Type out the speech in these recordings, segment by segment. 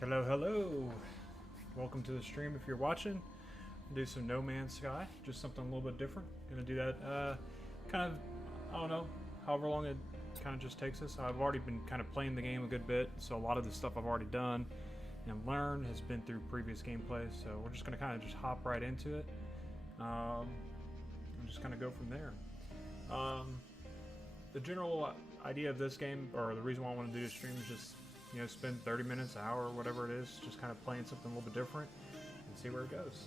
Hello, hello. Welcome to the stream if you're watching. Do some No Man's Sky, just something a little bit different. Gonna do that kind of, I don't know, however long it kind of just takes us. I've already been kind of playing the game a good bit, so a lot of the stuff I've already done and learned has been through previous gameplay, so we're just gonna kind of just hop right into it. And just kind of go from there. The general idea of this game, or the reason why I want to do this stream, is just, you know, spend 30 minutes, an hour, whatever it is, just kind of playing something a little bit different and see where it goes.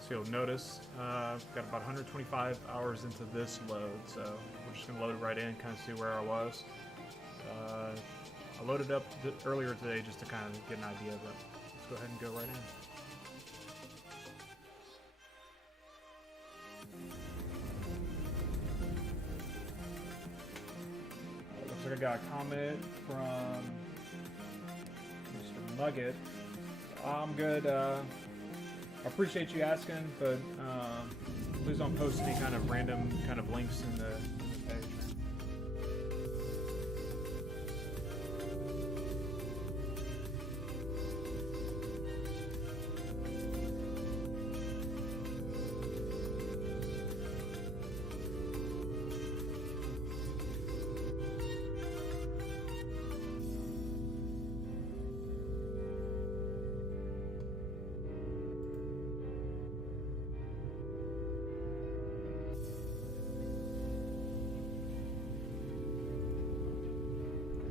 So you'll notice I've got about 125 hours into this load, so we're just going to load it right in, kind of see where I was. I loaded up earlier today just to kind of get an idea, but let's go ahead and go right in. Looks like I got a comment from Mr. Nugget. I'm good. I appreciate you asking, but please don't post any kind of random kind of links in the page.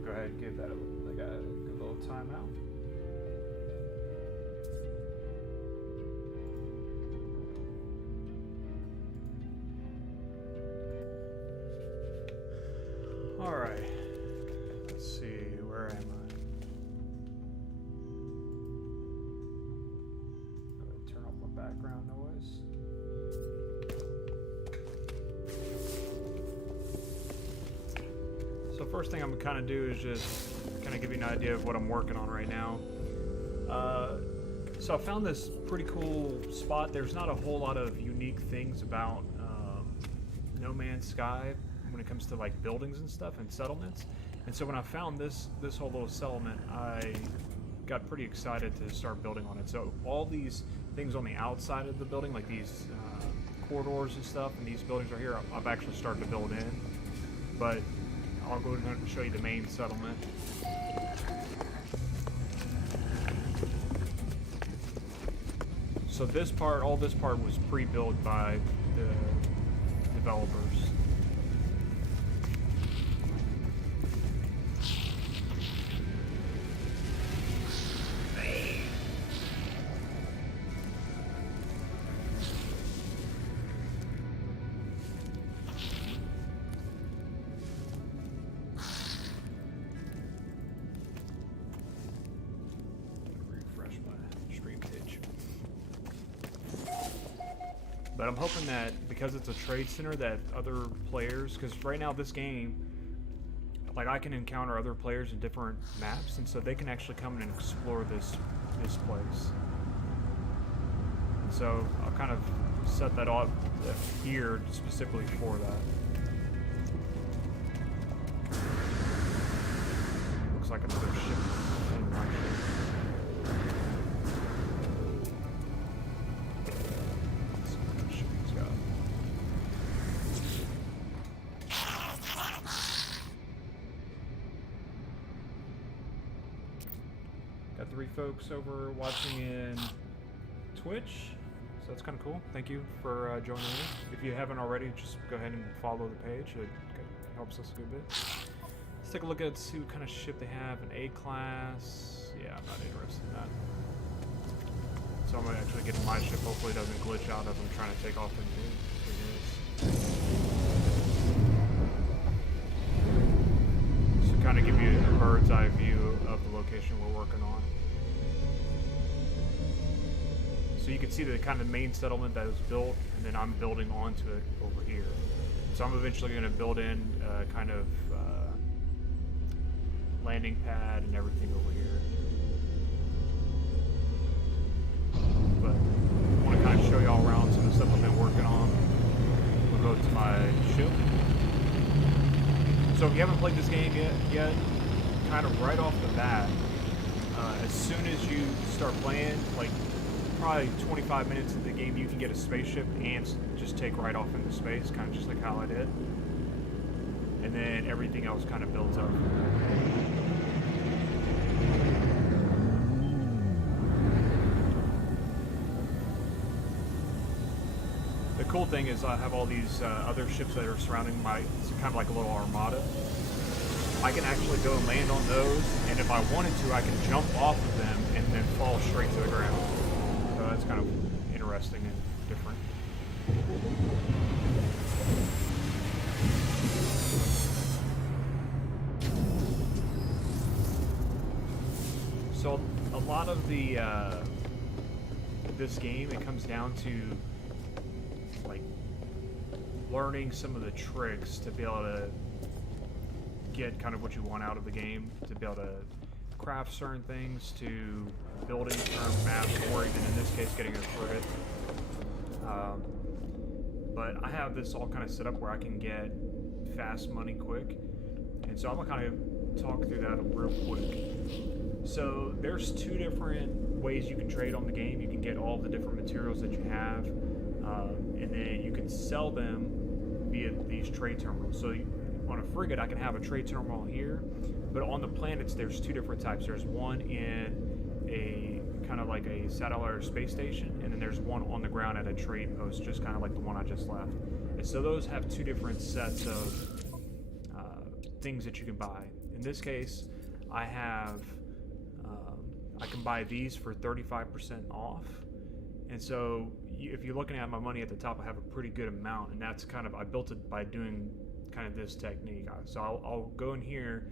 Go ahead and give that a good little timeout. All right, let's see, where am I? Go ahead and turn off my background noise. So first thing I'm gonna kind of do is just kind of give you an idea of what I'm working on right now. So I found this pretty cool spot. There's not a whole lot of unique things about No Man's Sky when it comes to like buildings and stuff and settlements. And so when I found this whole little settlement, I got pretty excited to start building on it. So all these things on the outside of the building, like these corridors and stuff, and these buildings right here, I've actually started to build in. But I'll go ahead and show you the main settlement. So this part, all this part was pre-built by the developers. But I'm hoping that because it's a trade center that other players, because right now this game, like I can encounter other players in different maps, and so they can actually come and explore this place. And so I'll kind of set that up here specifically for that. Looks like another ship. Got 3 folks over watching in Twitch, so that's kind of cool. Thank you for joining me. If you haven't already, just go ahead and follow the page. It helps us a good bit. Let's take a look at see what kind of ship they have. An A-class. Yeah, I'm not interested in that. So I'm going to actually get to my ship. Hopefully it doesn't glitch out as I'm trying to take off into it. So kind of give you a bird's eye view of the location we're working on. So you can see the kind of main settlement that was built, and then I'm building onto it over here. So I'm eventually going to build in kind of landing pad and everything over here. But I want to kind of show y'all around some of the stuff I've been working on. We'll go to my ship. So if you haven't played this game yet, kind of right off the bat, as soon as you start playing, like probably 25 minutes into the game, you can get a spaceship and just take right off into space, kind of just like how I did. And then everything else kind of builds up. The cool thing is I have all these other ships that are surrounding it's kind of like a little armada. I can actually go and land on those, and if I wanted to, I can jump off of them and then fall straight to the ground. So that's kind of interesting and different. So a lot of this game, it comes down to like learning some of the tricks to be able to get kind of what you want out of the game, to be able to craft certain things, to building certain maps, or even in this case getting a frigate. But I have this all kind of set up where I can get fast money quick, and so I'm gonna kind of talk through that real quick. So there's two different ways you can trade on the game. You can get all the different materials that you have, and then you can sell them via these trade terminals. So on a frigate, I can have a trade terminal here, but on the planets, there's two different types. There's one in a kind of like a satellite or space station, and then there's one on the ground at a trade post, just kind of like the one I just left. And so those have two different sets of things that you can buy. In this case, I can buy these for 35% off. And so if you're looking at my money at the top, I have a pretty good amount, and that's kind of, I built it by doing kind of this technique. So I'll go in here,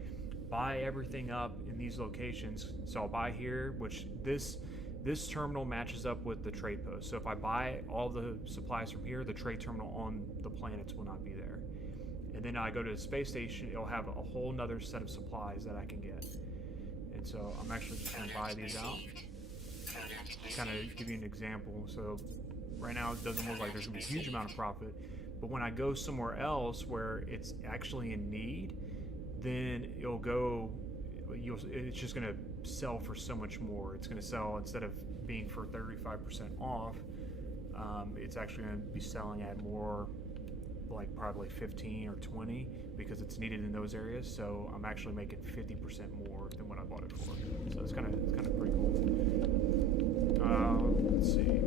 buy everything up in these locations. So I'll buy here, which this terminal matches up with the trade post. So if I buy all the supplies from here, the trade terminal on the planets will not be there. And then I go to the space station, it'll have a whole nother set of supplies that I can get. And so I'm actually just going to buy these out. Kind of give you an example. So right now it doesn't look like there's going to be a huge amount of profit, but when I go somewhere else where it's actually in need, then it's just going to sell for so much more. It's going to sell, instead of being for 35% off, it's actually going to be selling at more, like probably 15 or 20, because it's needed in those areas. So I'm actually making 50% more than what I bought it for. So it's kind of pretty cool. Let's see.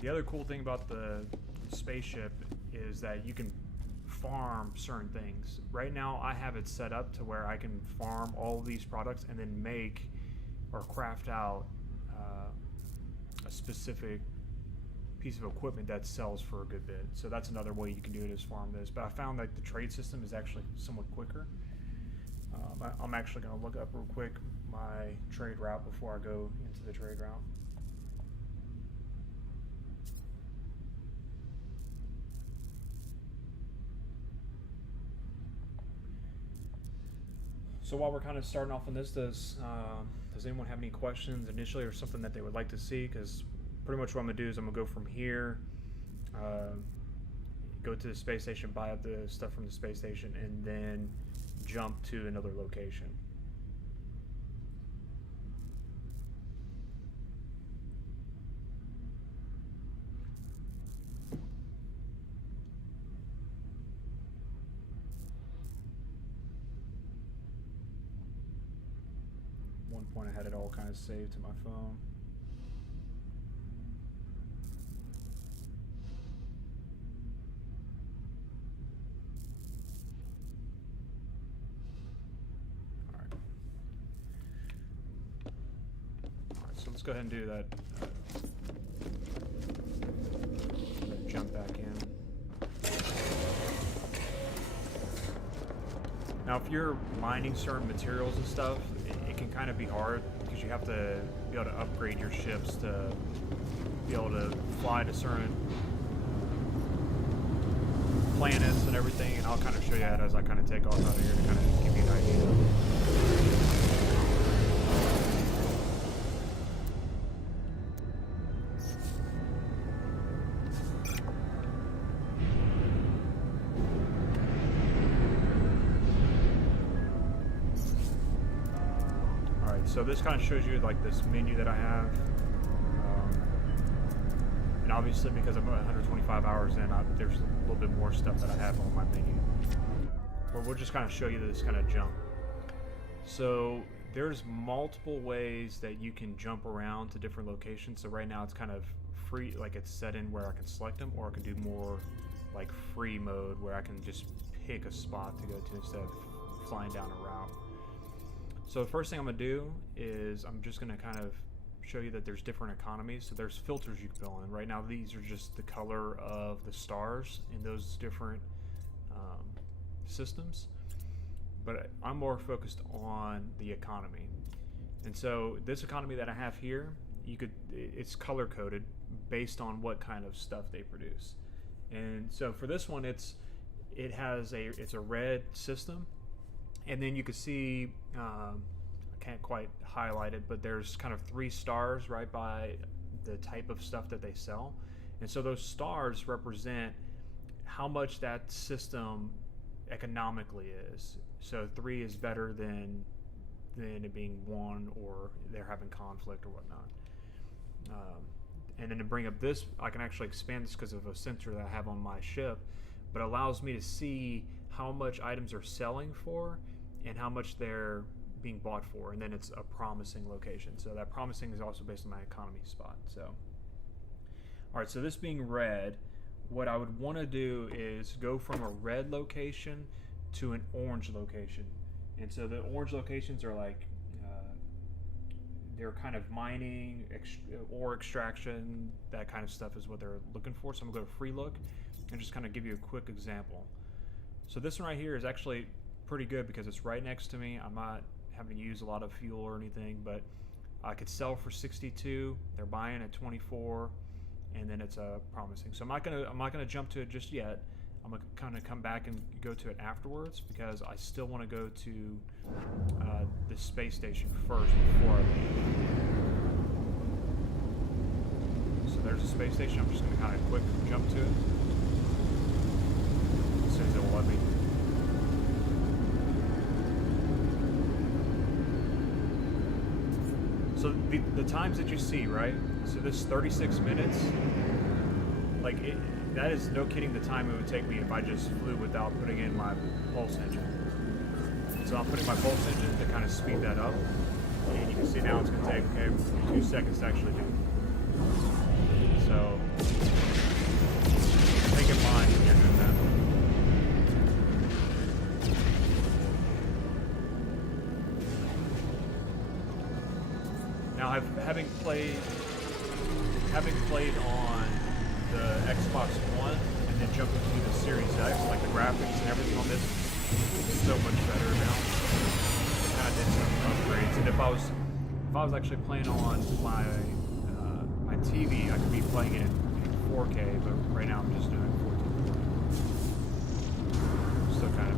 The other cool thing about the spaceship is that you can farm certain things. Right now I have it set up to where I can farm all of these products and then make or craft out a specific piece of equipment that sells for a good bit. So that's another way you can do it, is farm this. But I found that the trade system is actually somewhat quicker. I'm actually going to look up real quick my trade route before I go into the trade route. So while we're kind of starting off on this, does anyone have any questions initially, or something that they would like to see? Because pretty much what I'm going to do is I'm going to go from here, go to the space station, buy up the stuff from the space station, and then jump to another location. One point I had it all kind of saved to my phone. So let's go ahead and do that. Jump back in. Now, if you're mining certain materials and stuff, it can kind of be hard, because you have to be able to upgrade your ships to be able to fly to certain planets and everything. And I'll kind of show you that as I kind of take off out of here to kind of give you an idea. So this kind of shows you like this menu that I have. And obviously because I'm 125 hours in, there's a little bit more stuff that I have on my menu. But we'll just kind of show you this kind of jump. So there's multiple ways that you can jump around to different locations. So right now it's kind of free, like it's set in where I can select them, or I can do more like free mode where I can just pick a spot to go to instead of flying down a route. So the first thing I'm going to do is I'm just going to kind of show you that there's different economies. So there's filters you can fill in. Right now these are just the color of the stars in those different systems, but I'm more focused on the economy. And so this economy that I have here, it's color coded based on what kind of stuff they produce. And so for this one, it's a red system, and then you can see I can't quite highlight it, but there's kind of 3 stars right by the type of stuff that they sell. And so those stars represent how much that system economically is. So 3 is better than it being 1, or they're having conflict or whatnot. And then to bring up this, I can actually expand this because of a sensor that I have on my ship, but it allows me to see how much items are selling for and how much they're being bought for, and then it's a promising location. So that promising is also based on my economy spot. So, all right, so this being red, what I would want to do is go from a red location to an orange location. And so the orange locations are like, they're kind of mining, ore extraction, that kind of stuff is what they're looking for. So I'm gonna go to free look and just kind of give you a quick example. So this one right here is actually pretty good because it's right next to me. I'm not having to use a lot of fuel or anything, but I could sell for 62. They're buying at 24, and then it's promising. So I'm not gonna jump to it just yet. I'm gonna kind of come back and go to it afterwards because I still want to go to the space station first before I leave. So there's a space station. I'm just gonna kind of quick jump to it as soon as it will let me. So the times that you see, right? So this 36 minutes, like that is no kidding the time it would take me if I just flew without putting in my pulse engine. So I'm putting my pulse engine to kind of speed that up. And you can see now it's going to take 2 seconds to actually do it. So take in mind when you're doing that. Now, having played on the Xbox One and then jumping to the Series X, like the graphics and everything on this is so much better now. Kind of did some upgrades, and if I was actually playing on my my TV, I could be playing it in 4K, but right now I'm just doing 1440. Still kind of.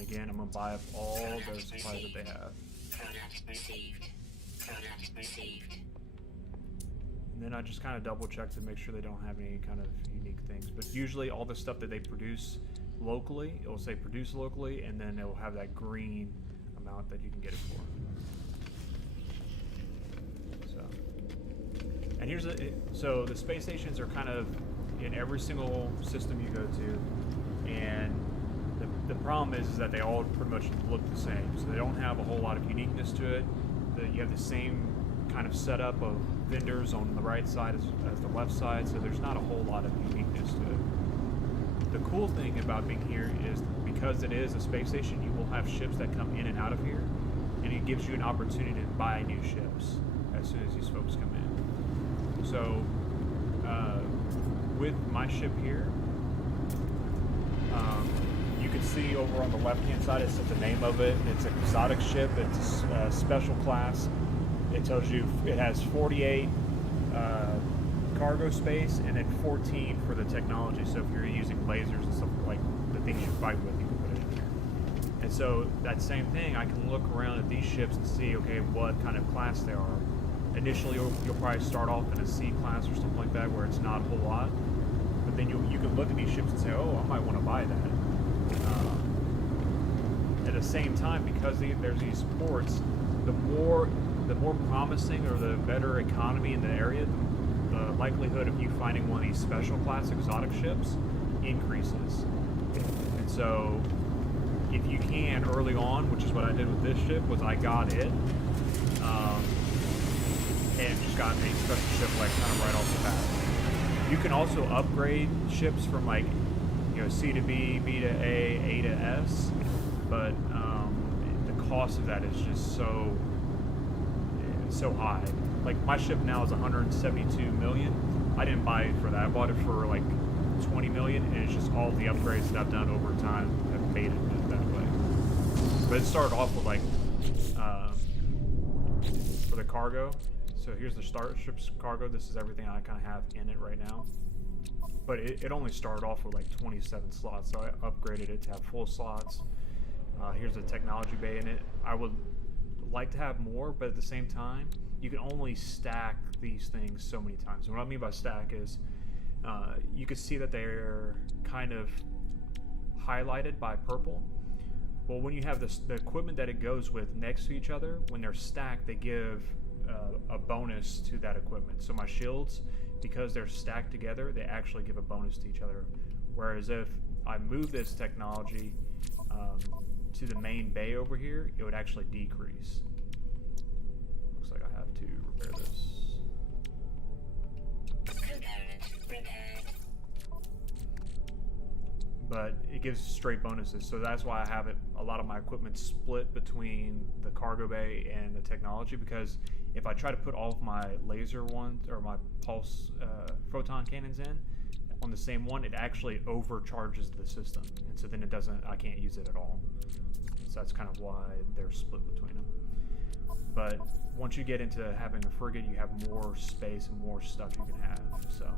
Again, I'm going to buy up all those supplies that they have. And then I just kind of double check to make sure they don't have any kind of unique things. But usually all the stuff that they produce locally, it will say produce locally, and then it will have that green amount that you can get it for. So, and here's so the space stations are kind of in every single system you go to, and the problem is that they all pretty much look the same, so they don't have a whole lot of uniqueness to it. You have the same kind of setup of vendors on the right side as the left side, so there's not a whole lot of uniqueness to it. The cool thing about being here is because it is a space station, you will have ships that come in and out of here, and it gives you an opportunity to buy new ships as soon as these folks come in. So with my ship here, you can see over on the left-hand side, it says the name of it. It's an exotic ship. It's a special class. It tells you it has 48 cargo space and then 14 for the technology. So if you're using lasers and stuff like the things you fight with, you can put it in here. And so that same thing, I can look around at these ships and see, okay, what kind of class they are. initially you'll probably start off in a C class or something like that where it's not a whole lot, but then you can look at these ships and say, oh, I might want to buy that. At the same time, because there's these ports, the more promising or the better economy in the area, the likelihood of you finding one of these special class exotic ships increases. And so if you can early on, which is what I did with this ship, was I got it and just got a special ship like kind of right off the bat. You can also upgrade ships from like, you know, C to B, B to A to S, but the cost of that is just so high. Like my ship now is 172 million. I didn't buy it for that. I bought it for like 20 million, and it's just all the upgrades that I've done over time have made it that way. But it started off with like for the cargo. So here's the Starships Cargo. This is everything I kind of have in it right now. But it only started off with like 27 slots, so I upgraded it to have full slots. Here's the technology bay in it. I would like to have more, but at the same time, you can only stack these things so many times. And what I mean by stack is you can see that they're kind of highlighted by purple. Well, when you have the equipment that it goes with next to each other, when they're stacked, they give a bonus to that equipment. So my shields, because they're stacked together, they actually give a bonus to each other. Whereas if I move this technology to the main bay over here, it would actually decrease. Looks like I have to repair this. But it gives straight bonuses, so that's why I have it. A lot of my equipment split between the cargo bay and the technology, because if I try to put all of my laser ones or my pulse photon cannons in on the same one, it actually overcharges the system, and so then I can't use it at all. So that's kind of why they're split between them. But once you get into having a frigate, you have more space and more stuff you can have. So.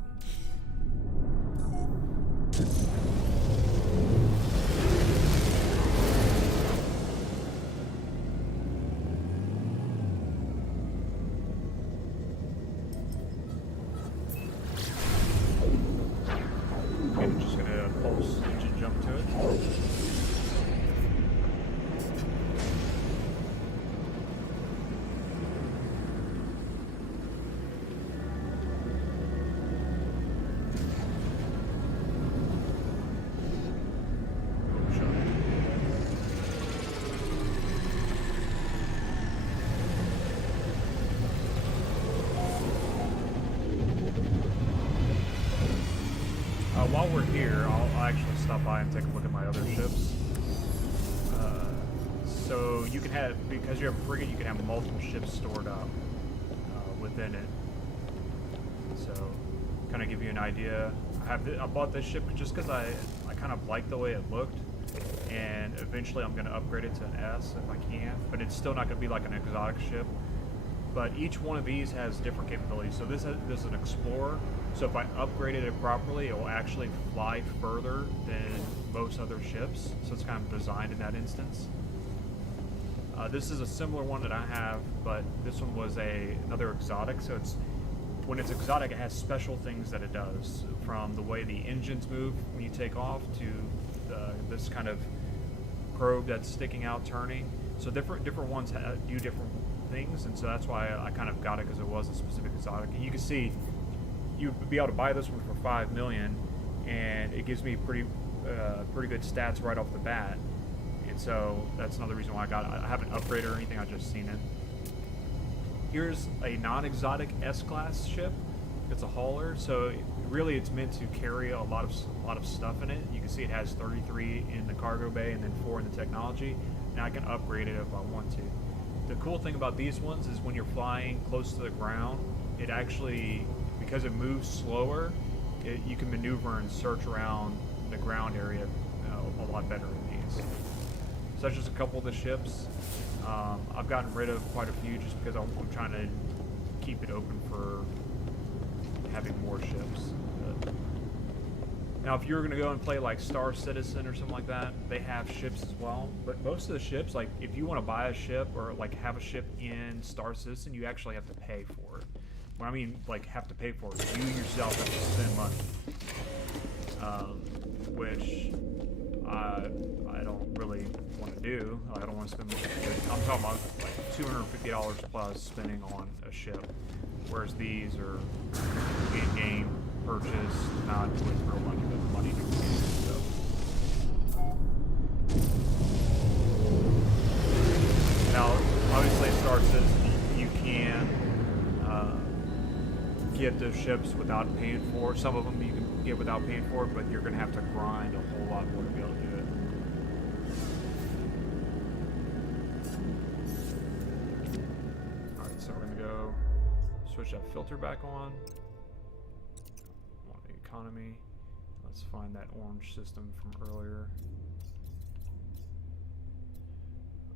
Okay, I'm just gonna pulse engine jump to it. While we're here, I'll actually stop by and take a look at my other ships. So you can have, because you have a frigate, you can have multiple ships stored up within it. So, kind of give you an idea. I bought this ship just because I kind of like the way it looked, and eventually I'm going to upgrade it to an S if I can. But it's still not going to be like an exotic ship. But each one of these has different capabilities. So this is an Explorer. So if I upgraded it properly, it will actually fly further than most other ships. So it's kind of designed in that instance. This is a similar one that I have, but this one was another exotic. So when it's exotic, it has special things that it does, from the way the engines move when you take off to this kind of probe that's sticking out, turning. So different ones do different things, and so that's why I kind of got it, because it was a specific exotic. And you can see you'd be able to buy this one for 5 million, and it gives me pretty good stats right off the bat. And so that's another reason why I got it. I haven't upgraded or anything, I've just seen it. Here's a non-exotic S-class ship. It's a hauler, so really it's meant to carry a lot of stuff in it. You can see it has 33 in the cargo bay and then 4 in the technology. Now I can upgrade it if I want to. The cool thing about these ones is when you're flying close to the ground, it actually, because it moves slower, you can maneuver and search around the ground area a lot better in these. So that's just a couple of the ships. I've gotten rid of quite a few just because I'm trying to keep it open for having more ships. Now, if you were going to go and play like Star Citizen or something like that, they have ships as well. But most of the ships, like if you want to buy a ship or like have a ship in Star Citizen, you actually have to pay for it. When I mean like have to pay for it, you yourself have to spend money, which I don't really want to do. I don't want to spend money. I'm talking about like $250 plus spending on a ship, whereas these are in-game purchase, not with real money, but money to create. So. Now, obviously, in Star Citizen, you can get those ships without paying for it. Some of them you can get without paying for it, but you're going to have to grind a whole lot more to be able to do it. Alright, so we're going to go switch that filter back on. On the economy. Let's find that orange system from earlier.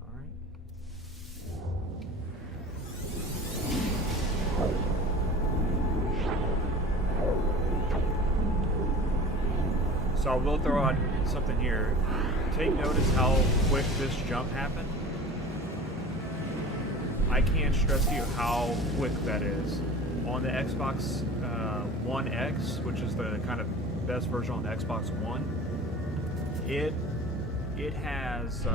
Alright. So I will throw out something here. Take notice how quick this jump happened. I can't stress to you how quick that is. On the Xbox One X, which is the kind of best version on the Xbox One, it has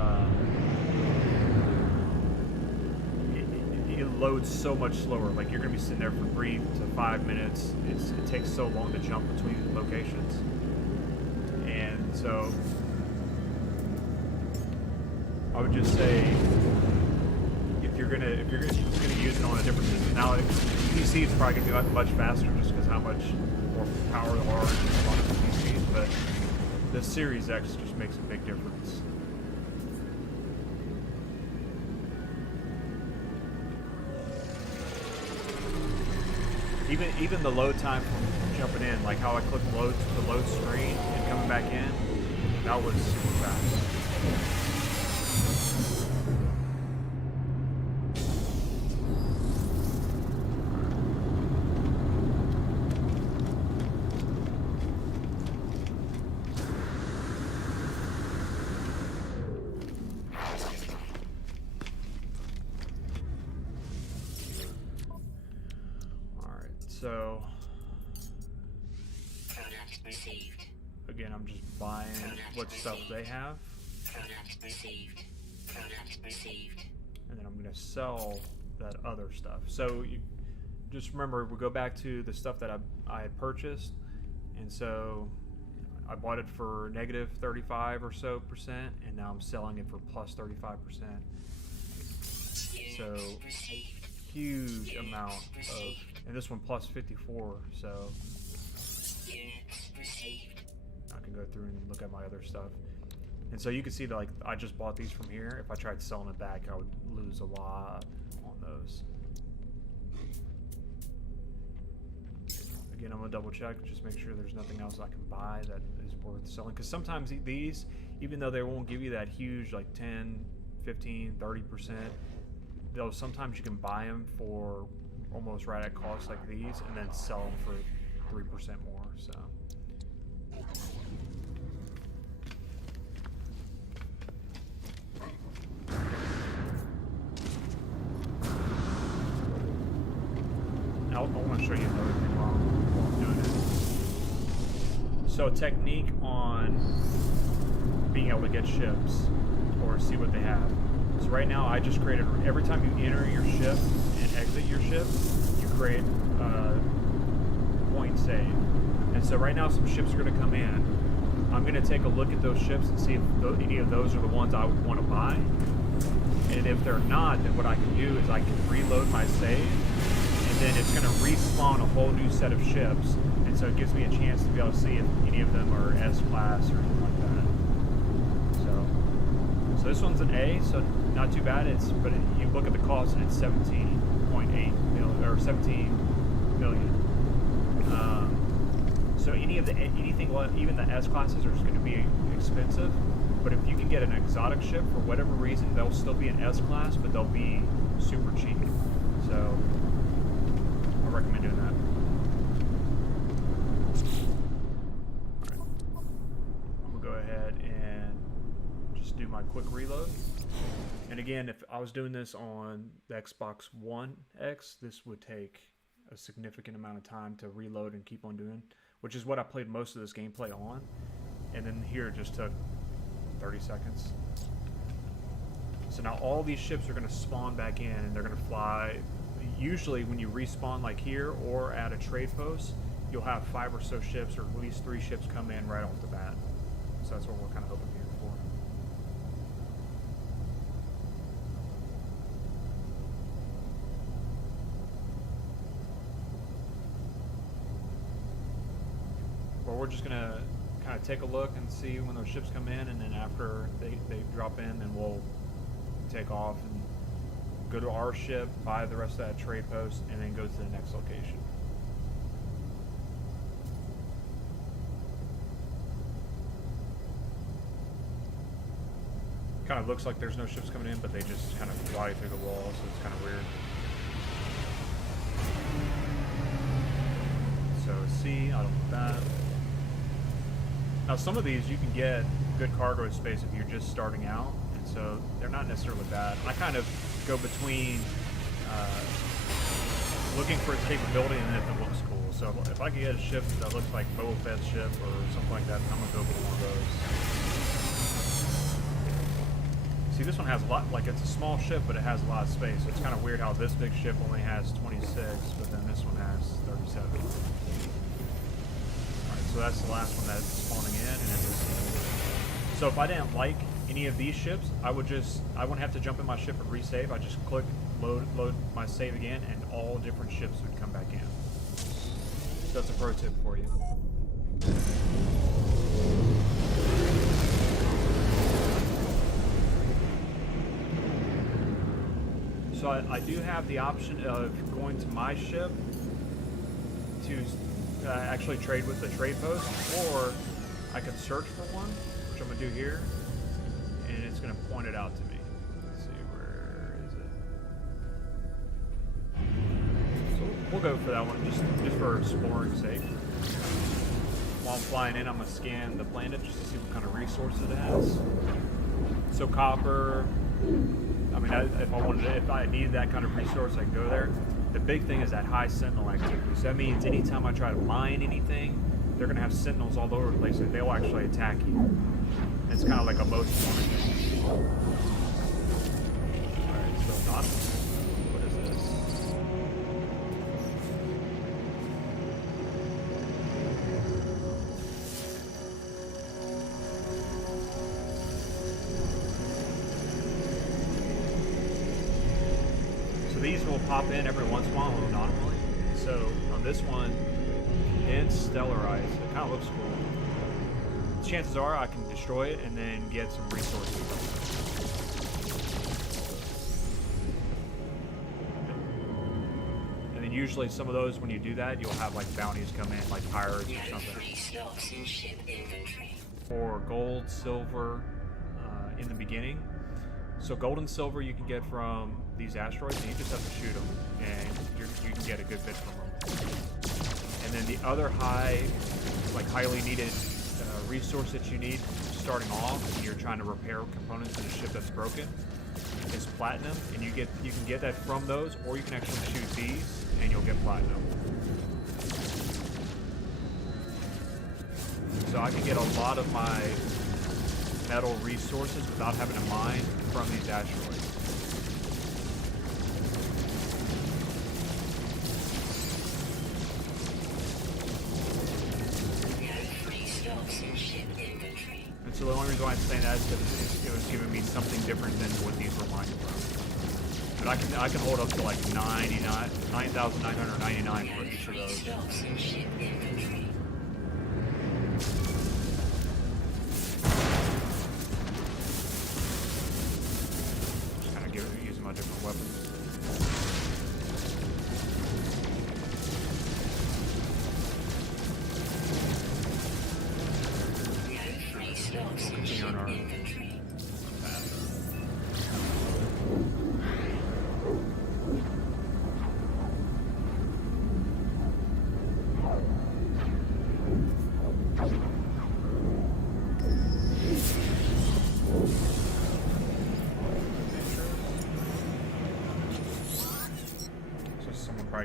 it loads so much slower. Like you're gonna be sitting there for 3 to 5 minutes. It takes so long to jump between locations. And so I would just say if you're gonna use it on a different system. Now PC it's probably gonna be much faster just because how much more power there are in a lot of the PCs, but the Series X just makes a big difference. Even the load time from jumping in, like how I clicked the load screen and coming back in, that was super fast. So, again, I'm just buying what stuff they have, and then I'm going to sell that other stuff. So, you just remember, we go back to the stuff that I had purchased, and so I bought it for negative 35 or so %, and now I'm selling it for plus 35%. So, huge amount of, and this one plus 54, so I can go through and look at my other stuff. And so you can see that, like, I just bought these from here. If I tried selling it back, I would lose a lot on those. Again, I'm gonna double check, just make sure there's nothing else I can buy that is worth selling, because sometimes these, even though they won't give you that huge like 10, 15, 30%, though sometimes you can buy them for almost right at cost like these, and then sell them for 3% more. So now I want to show you another thing while I'm doing it. So technique on being able to get ships or see what they have. So right now I just created, every time you enter your ship and exit your ship, you create point save. And so right now some ships are going to come in. I'm going to take a look at those ships and see if any of those are the ones I would want to buy. And if they're not, then what I can do is I can reload my save, and then it's going to respawn a whole new set of ships. And so it gives me a chance to be able to see if any of them are S-class or anything like that. So this one's an A, so not too bad. But you look at the cost and it's 17.8 million or 17 million. So anything, even the S classes are just going to be expensive. But if you can get an exotic ship for whatever reason, they'll still be an S class, but they'll be super cheap. So I recommend doing that. All right. ahead and just do my quick reload. And again, if I was doing this on the Xbox One X, this would take a significant amount of time to reload and keep on doing, which is what I played most of this gameplay on. And then here it just took 30 seconds. So now all these ships are going to spawn back in, and they're going to fly. Usually when you respawn like here or at a trade post, you'll have 5 or so ships, or at least 3 ships come in right off the bat. So that's what we're kind of hoping here for. Well, we're just going to kind of take a look and see when those ships come in, and then after they drop in, then we'll take off and go to our ship, buy the rest of that trade post, and then go to the next location. Kind of looks like there's no ships coming in, but they just kind of fly through the wall, so it's kind of weird. So C, I don't want that. Now some of these you can get good cargo space if you're just starting out, and so they're not necessarily bad. I kind of go between looking for its capability and then if it looks cool. So if I can get a ship that looks like Boba Fett's ship or something like that, then I'm gonna go for one of those. See, this one has a lot, like it's a small ship, but it has a lot of space. So it's kind of weird how this big ship only has 26, but then this one has 37. Alright, so that's the last one that's spawning in, and then so if I didn't like any of these ships, I wouldn't have to jump in my ship and resave. I just click load my save again, and all different ships would come back in. So that's a pro tip for you. So I do have the option of going to my ship to actually trade with the trade post, or I can search for one, which I'm going to do here, and it's going to point it out to me. Let's see, where is it? So we'll go for that one, just for exploring sake. While I'm flying in, I'm going to scan the planet just to see what kind of resources it has. So copper. I mean, if I needed that kind of resource, I can go there. The big thing is that high sentinel activity. So that means anytime I try to mine anything, they're going to have sentinels all over the place, and they'll actually attack you. And it's kind of like a most wanted thing. Alright, so not. What is this? These will pop in every once in a while anonymously. So on this one, it's stellarized. It kind of looks cool. Chances are I can destroy it and then get some resources from it. And then usually some of those, when you do that, you'll have like bounties come in, like pirates or something. For gold, silver, in the beginning. So gold and silver you can get from these asteroids, and you just have to shoot them, and you can get a good bit from them. And then the other highly needed resource that you need starting off when you're trying to repair components in a ship that's broken is platinum, and you can get that from those, or you can actually shoot these, and you'll get platinum. So I can get a lot of my metal resources without having to mine from these asteroids. And so the only reason why I'm saying that is because it was giving me something different than what these were mining from. But I can hold up to like 9,999 for each of those. Using my different weapons. Continue on our path.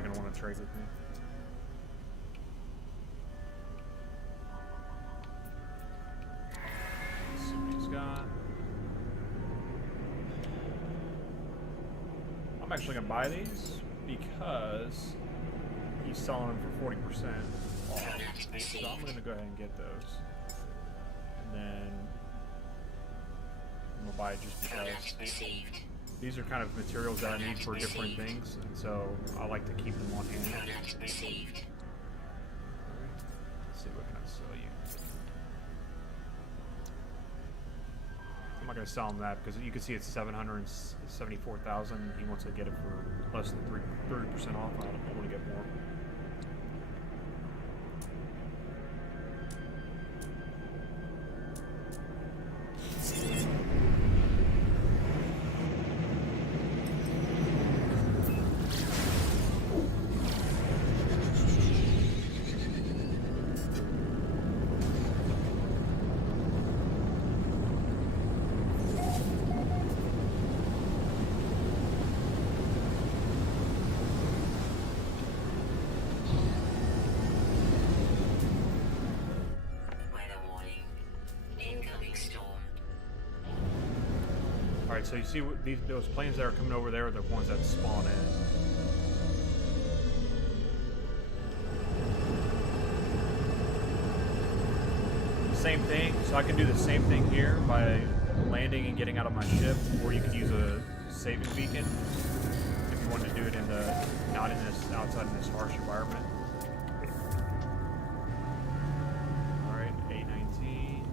probably going to want to trade with me. Let's see what he's got. I'm actually going to buy these because he's selling them for 40% off. So I'm going to go ahead and get those. And then I'm going to buy it just because these are kind of materials that I need for different things, and so I like to keep them on hand. Let's see, what can I sell you? I'm not going to sell him that because you can see it's 774,000. He wants to get it for less than 30% off. I don't want to get more. Alright, so you see those planes that are coming over there are the ones that spawn in. Same thing, so I can do the same thing here by landing and getting out of my ship, or you can use a saving beacon if you want to do it in the not in this outside in this harsh environment. Alright, 819.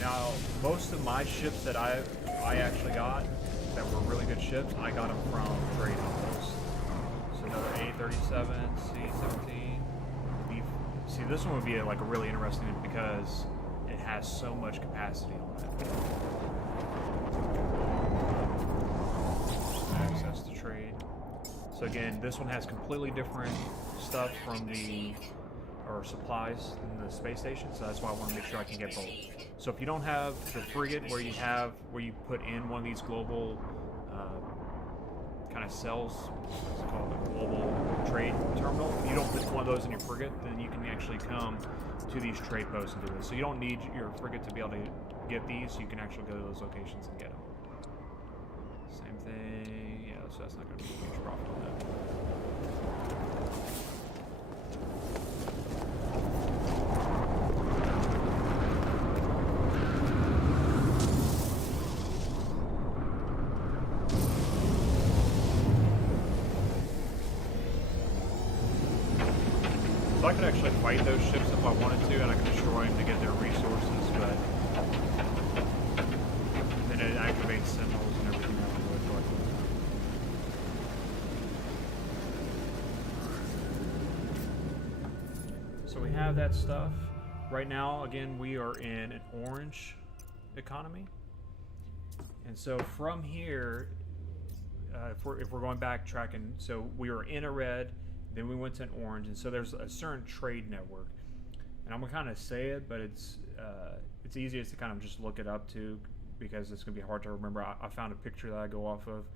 Now, most of my ships that I actually got that were really good ships, I got them from trade almost. So another A37, C17. See, this one would be like a really interesting one because it has so much capacity on it. Access to trade. So again, this one has completely different stuff from the supplies in the space station, so that's why I want to make sure I can get both. So if you don't have the frigate where you put in one of these global kind of cells, it's called a global trade terminal. If you don't put one of those in your frigate, then you can actually come to these trade posts and do this. So you don't need your frigate to be able to get these. You can actually go to those locations and get them. Same thing. Yeah, so that's not going to be a huge profit on that. So I could actually fight those ships if I wanted to, and I could destroy them to get their resources, but then it activates sentinels and everything that would look like. So we have that stuff. Right now, again, we are in an orange economy. And so from here, if we're going back tracking, so we were in a red, then we went to an orange, and so there's a certain trade network. And I'm gonna kind of say it, but it's easiest to kind of just look it up too, because it's gonna be hard to remember. I found a picture that I go off of.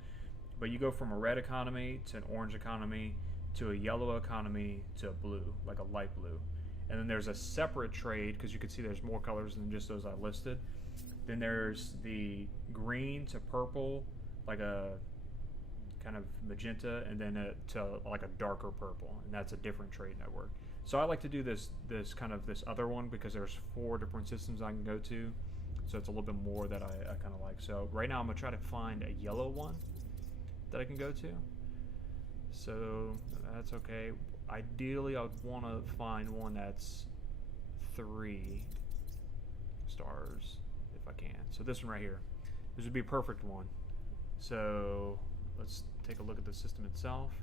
But you go from a red economy to an orange economy to a yellow economy to a blue, like a light blue. And then there's a separate trade, because you can see there's more colors than just those I listed. Then there's the green to purple, like a kind of magenta, and then to like a darker purple, and that's a different trade network. So I like to do this other one because there's 4 different systems I can go to, so it's a little bit more that I kind of like. So right now I'm gonna try to find a yellow one that I can go to. So that's okay. Ideally, I would want to find one that's 3 stars if I can. So this one right here, this would be a perfect one. So let's take a look at the system itself.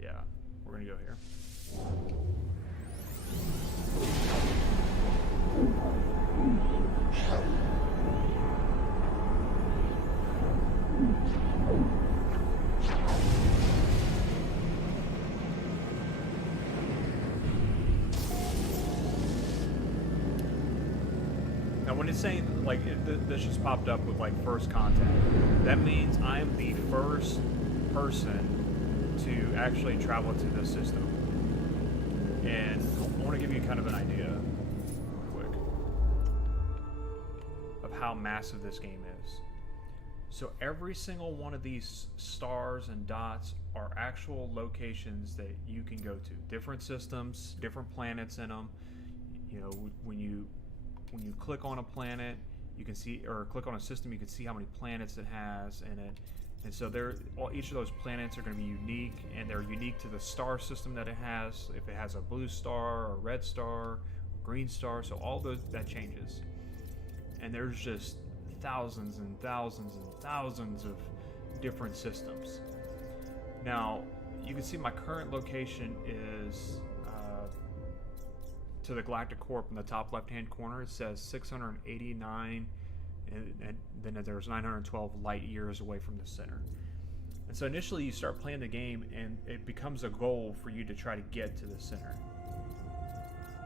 Yeah, we're gonna go here. Now Now, when it's saying like this just popped up with like first contact, that means I am the first person to actually travel to this system. And I want to give you kind of an idea, real quick, of how massive this game is. So every single one of these stars and dots are actual locations that you can go to. Different systems, different planets in them. You know, when you click on a planet, you can see, or click on a system, you can see how many planets it has in it. And so each of those planets are going to be unique, and they're unique to the star system that it has. If it has a blue star, or red star, or green star, so all that changes. And there's just thousands and thousands and thousands of different systems. Now, you can see my current location is to the Galactic Corp in the top left-hand corner. It says 689, and then there's 912 light years away from the center. And so initially you start playing the game, and it becomes a goal for you to try to get to the center.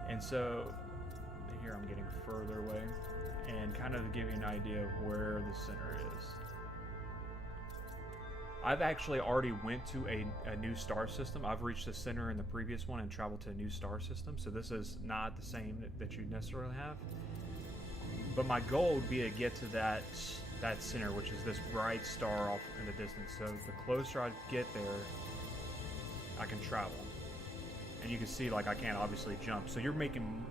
And so here I'm getting further away, and kind of to give you an idea of where the center is. I've actually already went to a new star system. I've reached the center in the previous one and traveled to a new star system, so this is not the same that you necessarily have. But my goal would be to get to that center, which is this bright star off in the distance. So the closer I get there, I can travel. And you can see, like, I can't obviously jump. So you're making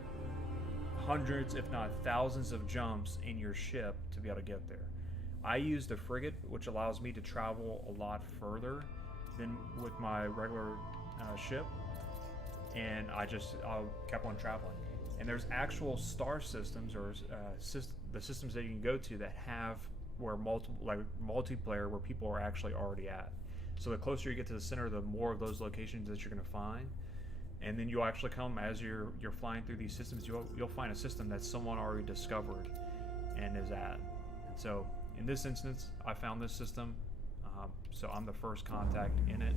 hundreds, if not thousands, of jumps in your ship to be able to get there. I use the frigate, which allows me to travel a lot further than with my regular ship, and I kept on traveling. And there's actual star systems, or the systems that you can go to that have multiplayer, where people are actually already at. So the closer you get to the center, the more of those locations that you're going to find. And then you'll actually come, as you're flying through these systems, you'll find a system that someone already discovered and is at. And so in this instance, I found this system, so I'm the first contact in it.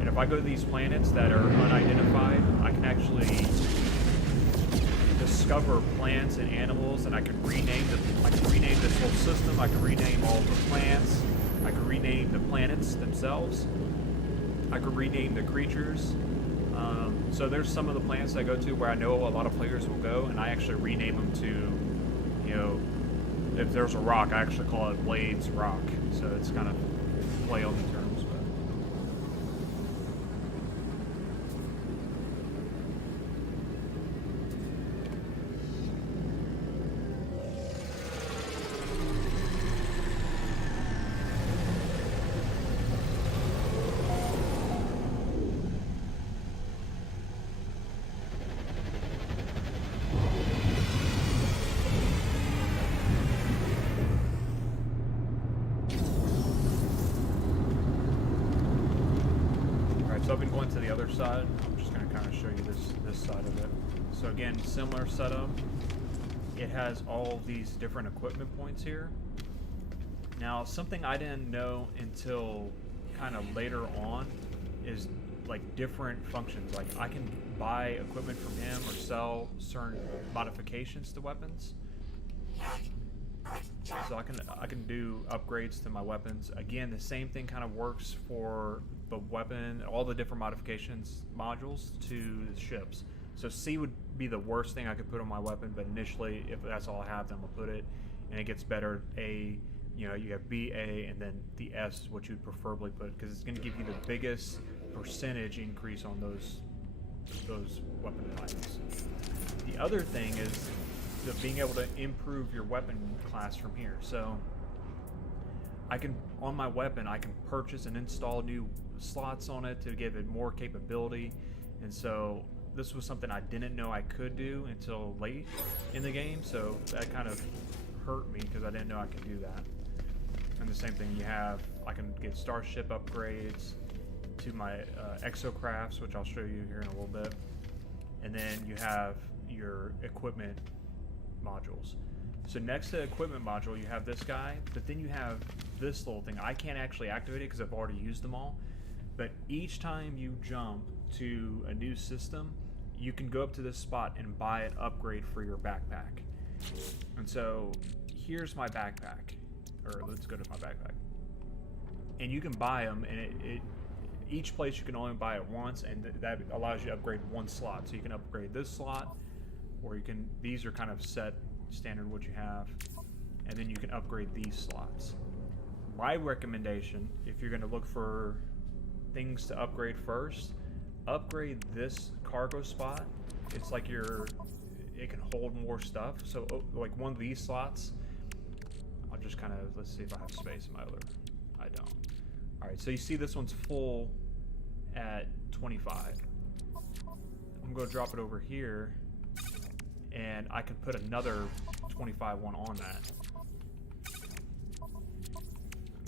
And if I go to these planets that are unidentified, I can actually discover plants and animals, and I can rename this whole system. I can rename all the plants. I can rename the planets themselves. I could rename the creatures. So there's some of the planets I go to where I know a lot of players will go, and I actually rename them to, you know, if there's a rock, I actually call it Blades Rock. So it's kind of play on the terms. But so I've been going to the other side. I'm just going to kind of show you this side of it. So again, similar setup. It has all these different equipment points here. Now, something I didn't know until kind of later on is like different functions. Like I can buy equipment from him or sell certain modifications to weapons. So I can do upgrades to my weapons. Again, the same thing kind of works for the weapon, all the different modifications modules to the ships. So C would be the worst thing I could put on my weapon, but initially, if that's all I have, then we'll put it, and it gets better. A, you know, you have B, A, and then the S is what you'd preferably put, because it's going to give you the biggest percentage increase on those weapon items. The other thing is being able to improve your weapon class from here. So on my weapon, I can purchase and install new slots on it to give it more capability. And so this was something I didn't know I could do until late in the game. So that kind of hurt me because I didn't know I could do that. And the same thing I can get Starship upgrades to my exocrafts, which I'll show you here in a little bit. And then you have your equipment modules. So next to the equipment module, you have this guy, but then you have this little thing. I can't actually activate it because I've already used them all. But each time you jump to a new system, you can go up to this spot and buy an upgrade for your backpack. And so here's my backpack, or let's go to my backpack. And you can buy them, and each place you can only buy it once, and that allows you to upgrade one slot. So you can upgrade this slot, or you can, these are kind of set standard what you have, and then you can upgrade these slots. My recommendation, if you're going to look for things to upgrade first, upgrade this cargo spot. It's like it can hold more stuff. So like one of these slots, I'll just kind of, let's see if I have space in my other. I don't. All right, so you see this one's full at 25. I'm going to drop it over here, and I can put another 25 one on that.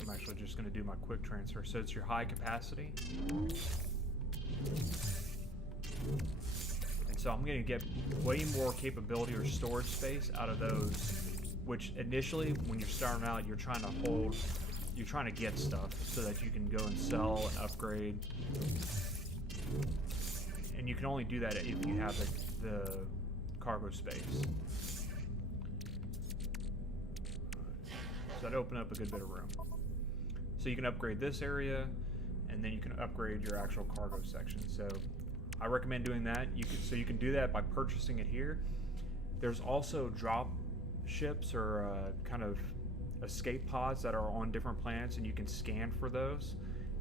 I'm actually just going to do my quick transfer. So it's your high capacity. And so I'm going to get way more capability or storage space out of those, which initially when you're starting out, you're trying to hold, you're trying to get stuff so that you can go and sell and upgrade. And you can only do that if you have the cargo space. So that'd open up a good bit of room. So you can upgrade this area, and then you can upgrade your actual cargo section. So I recommend doing that. You can do that by purchasing it here. There's also drop ships or kind of escape pods that are on different planets, and you can scan for those.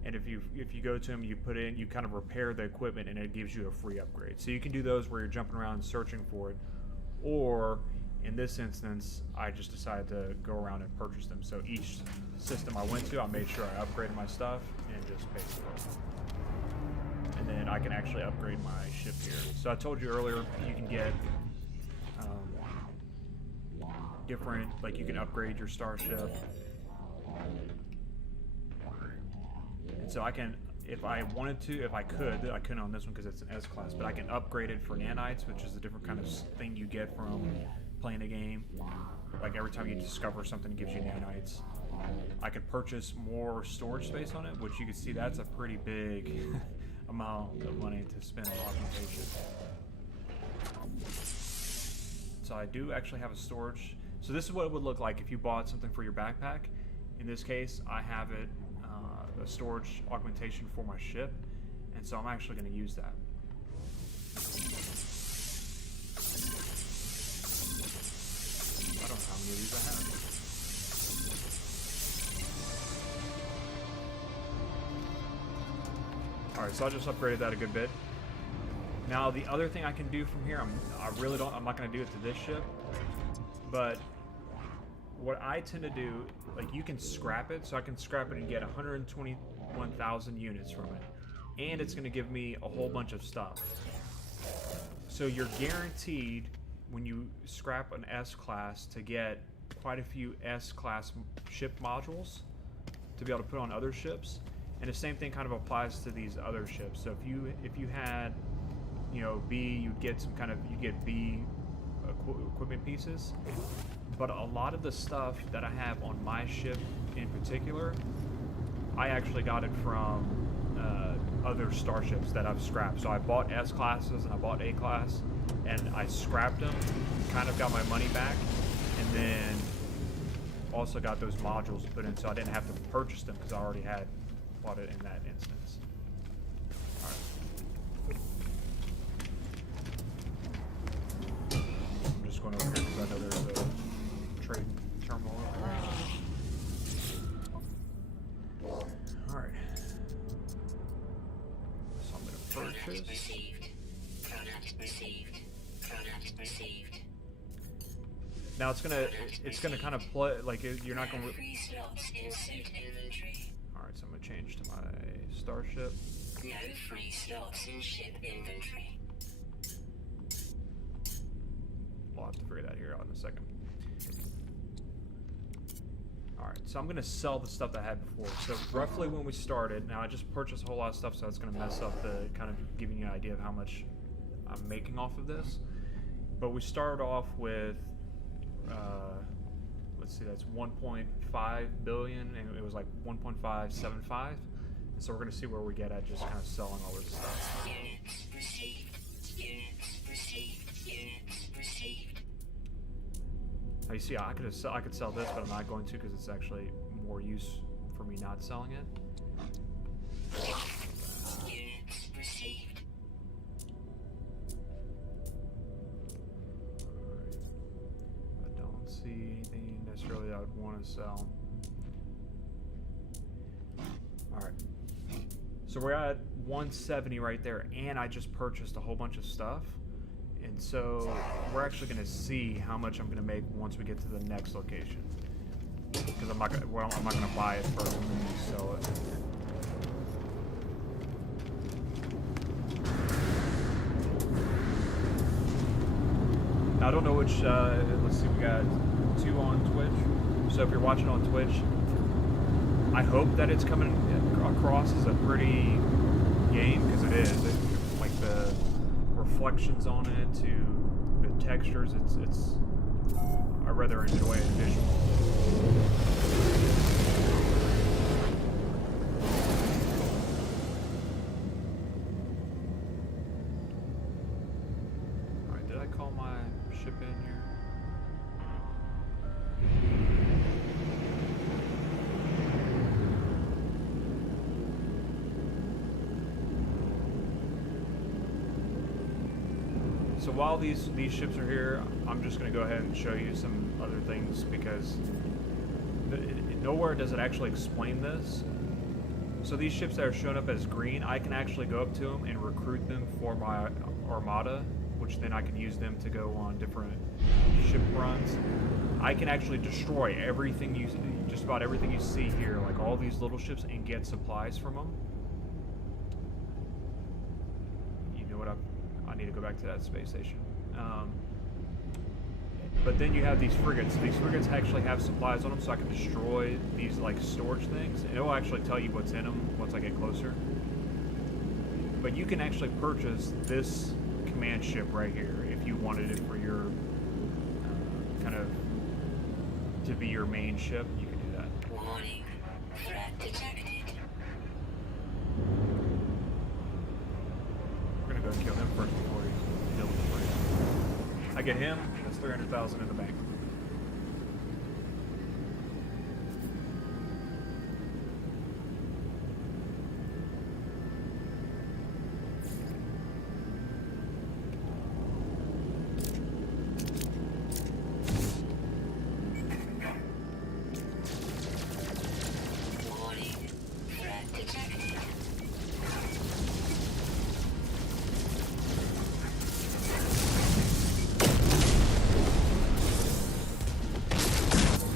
And if you go to them, you put in, you kind of repair the equipment, and it gives you a free upgrade. So you can do those where you're jumping around and searching for it, or in this instance, I just decided to go around and purchase them. So each system I went to, I made sure I upgraded my stuff and just paid for it. And then I can actually upgrade my ship here. So I told you earlier, you can get different, like you can upgrade your Starship. And so I can, if I wanted to, if I could, I couldn't on this one because it's an S-Class, but I can upgrade it for nanites, which is a different kind of thing you get from playing a game. Like every time you discover something, it gives you nanites. I could purchase more storage space on it, which you can see that's a pretty big amount of money to spend on augmentation. So I do actually have a storage. So this is what it would look like if you bought something for your backpack. In this case, I have it, a storage augmentation for my ship, and so I'm actually going to use that. I don't know how many of these I have. Alright, so I just upgraded that a good bit. Now the other thing I can do from here, I'm not going to do it to this ship, but what I tend to do, like you can scrap it, so I can scrap it and get 121,000 units from it. And it's going to give me a whole bunch of stuff. So you're guaranteed when you scrap an S-Class to get quite a few S-Class ship modules to be able to put on other ships. And the same thing kind of applies to these other ships. So if you had, you know, B, you'd get some kind of, you get B equipment pieces. But a lot of the stuff that I have on my ship in particular, I actually got it from other starships that I've scrapped. So I bought S-Classes and I bought A-Class, and I scrapped them, kind of got my money back, and then also got those modules to put in, so I didn't have to purchase them because I already had bought it in that instance. All right. I'm just going over here because I know there's a trade terminal over there. Alright. So I'm going to purchase. Product received. Now it's gonna kind of play like you're not gonna. Alright, so I'm gonna change to my Starship. No free slots in ship inventory. We'll have to figure that here out in a second. Alright, so I'm going to sell the stuff that I had before. So roughly when we started, now I just purchased a whole lot of stuff, so it's going to mess up the kind of giving you an idea of how much I'm making off of this. But we started off with, let's see, that's 1.5 billion, and it was like 1.575. And so we're going to see where we get at just kind of selling all this stuff. Units received. Now you see, I could sell this, but I'm not going to because it's actually more use for me not selling it. I don't see anything necessarily I would want to sell. Alright. So we're at 170 right there, and I just purchased a whole bunch of stuff. And so we're actually going to see how much I'm going to make once we get to the next location. Because I'm not going to buy it first and then sell it. Now, I don't know which, let's see, we got 2 on Twitch. So if you're watching on Twitch, I hope that it's coming across as a pretty game, because it is. Like the reflections on it to the textures, it's I rather enjoy it visually. Alright, did I call my ship in here? So while these ships are here, I'm just going to go ahead and show you some other things, because nowhere does it actually explain this. So these ships that are showing up as green, I can actually go up to them and recruit them for my armada, which then I can use them to go on different ship runs. I can actually destroy everything just about everything you see here, like all these little ships, and get supplies from them. You know what I need to go back to that space station. But then you have these frigates. These frigates actually have supplies on them, so I can destroy these like storage things. And it will actually tell you what's in them once I get closer. But you can actually purchase this command ship right here if you wanted it for your kind of to be your main ship. You can do that. Warning, threat detected. We're gonna go kill him first before he kills the frigate. I get him. That's 300,000 in the bank. Warning, threat detected.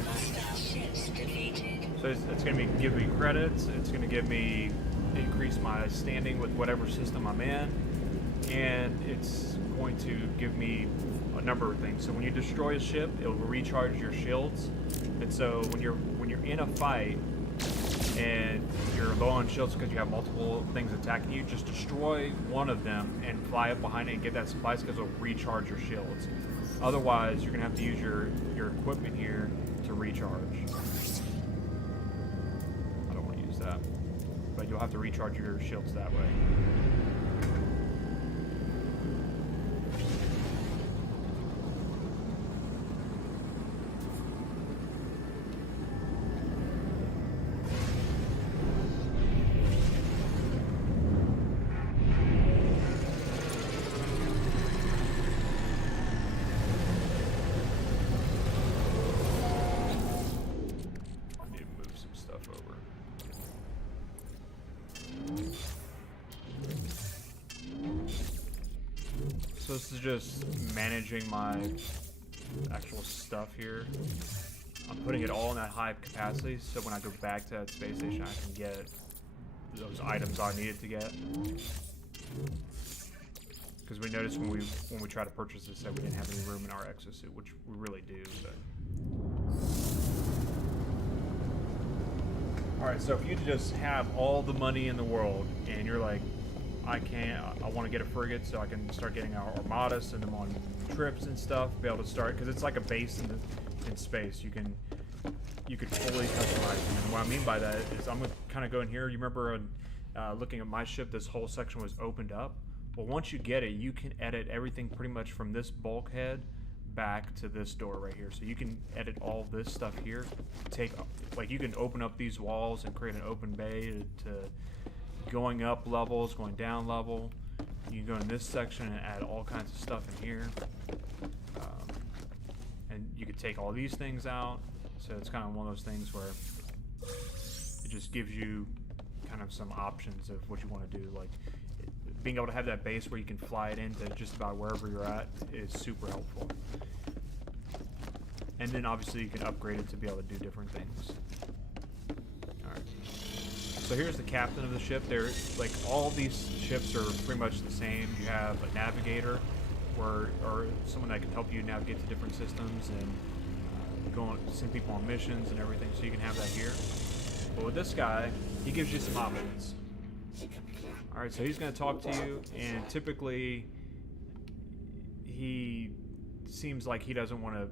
Hostile ships defeated. So it's going to give me credits. It's going to give me increase my standing with whatever system I'm in, and it's going to give me a number of things. So when you destroy a ship, it will recharge your shields. And so when you're in a fight and you're low on shields because you have multiple things attacking you, just destroy one of them and fly up behind it and get that supplies, because it'll recharge your shields. Otherwise, you're going to have to use your equipment here to recharge. I don't want to use that, but you'll have to recharge your shields that way. I need to move some stuff over. So this is just managing my actual stuff here. I'm putting it all in that high capacity, so when I go back to that space station, I can get those items I needed to get. Because we noticed when we tried to purchase this that we didn't have any room in our exosuit, which we really do. But all right, so if you just have all the money in the world and you're like, I want to get a frigate so I can start getting our armada, send them on trips and stuff, be able to start, because it's like a base in space. You could fully customize them. And what I mean by that is I'm gonna kind of go in here. You remember looking at my ship, this whole section was opened up. Well, once you get it, you can edit everything pretty much from this bulkhead back to this door right here. So you can edit all this stuff here. You can open up these walls and create an open bay to going up levels, going down level. You can go in this section and add all kinds of stuff in here. And you could take all these things out. So it's kind of one of those things where it just gives you kind of some options of what you want to do. Like being able to have that base where you can fly it into just about wherever you're at is super helpful. And then obviously you can upgrade it to be able to do different things. Alright. So here's the captain of the ship. Like all these ships are pretty much the same. You have a navigator or someone that can help you navigate to different systems and send people on missions and everything, so you can have that here. But with this guy, he gives you some options. Alright, so he's going to talk to you, and typically he seems like he doesn't want to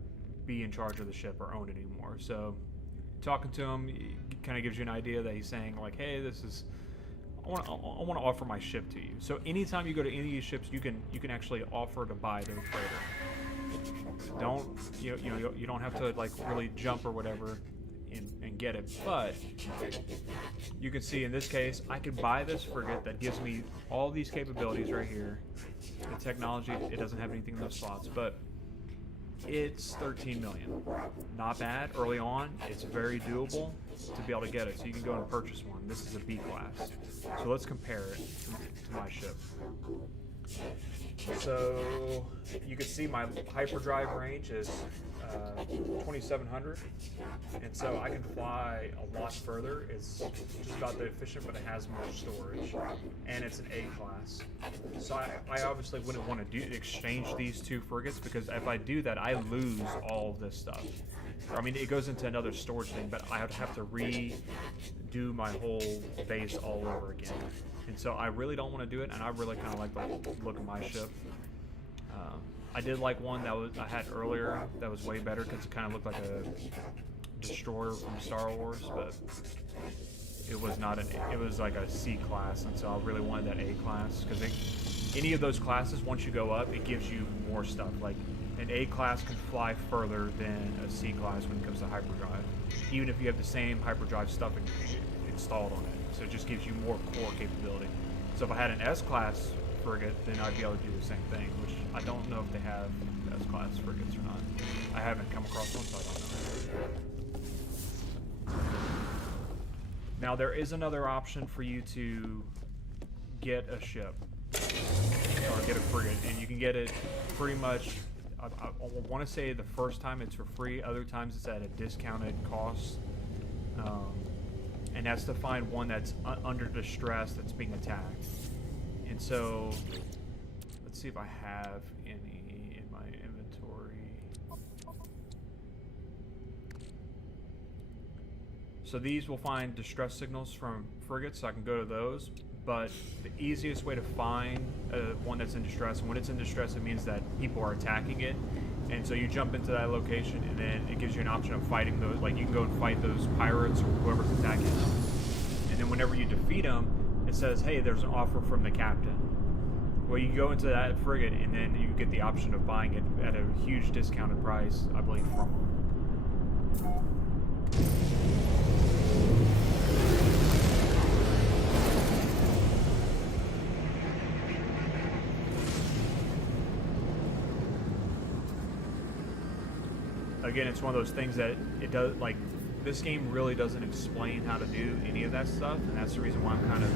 be in charge of the ship or own it anymore. So talking to him kind of gives you an idea that he's saying like, hey, I want to offer my ship to you. So anytime you go to any of these ships, you can actually offer to buy their freighter. You don't have to like really jump or whatever and get it, but you can see in this case I could buy this frigate that gives me all these capabilities right here. The technology, it doesn't have anything in those slots, but it's 13 million. Not bad. Early on, it's very doable to be able to get it. So you can go and purchase one. This is a B class. So let's compare it to my ship. So you can see my hyperdrive range is 2,700, and so I can fly a lot further. It's just about that efficient, but it has more storage, and it's an A class. So I obviously wouldn't want to exchange these two frigates, because if I do that, I lose all of this stuff. I mean, it goes into another storage thing, but I would have to redo my whole base all over again. And so I really don't want to do it, and I really kind of like the look of my ship. I did like one that I had earlier that was way better, because it kind of looked like a destroyer from Star Wars, but it was not it was like a C class, and so I really wanted that A class, because any of those classes, once you go up, it gives you more stuff. Like an A class can fly further than a C class when it comes to hyperdrive, even if you have the same hyperdrive stuff installed on it. So it just gives you more core capability. So if I had an S class frigate, then I'd be able to do the same thing, which I don't know if they have S class frigates or not. I haven't come across one, so I don't know. Now there is another option for you to get a ship or get a frigate, and you can get it pretty much. I want to say the first time it's for free, other times it's at a discounted cost. And that's to find one that's under distress, that's being attacked. And so, let's see if I have any in my inventory. So these will find distress signals from frigates, so I can go to those. But the easiest way to find one that's in distress, and when it's in distress, it means that people are attacking it. And so you jump into that location, and then it gives you an option of fighting those. Like you can go and fight those pirates or whoever's attacking them. And then whenever you defeat them, it says, hey, there's an offer from the captain. Well, you go into that frigate, and then you get the option of buying it at a huge discounted price, I believe, from them. Again, it's one of those things that it does, like, this game really doesn't explain how to do any of that stuff, and that's the reason why I'm kind of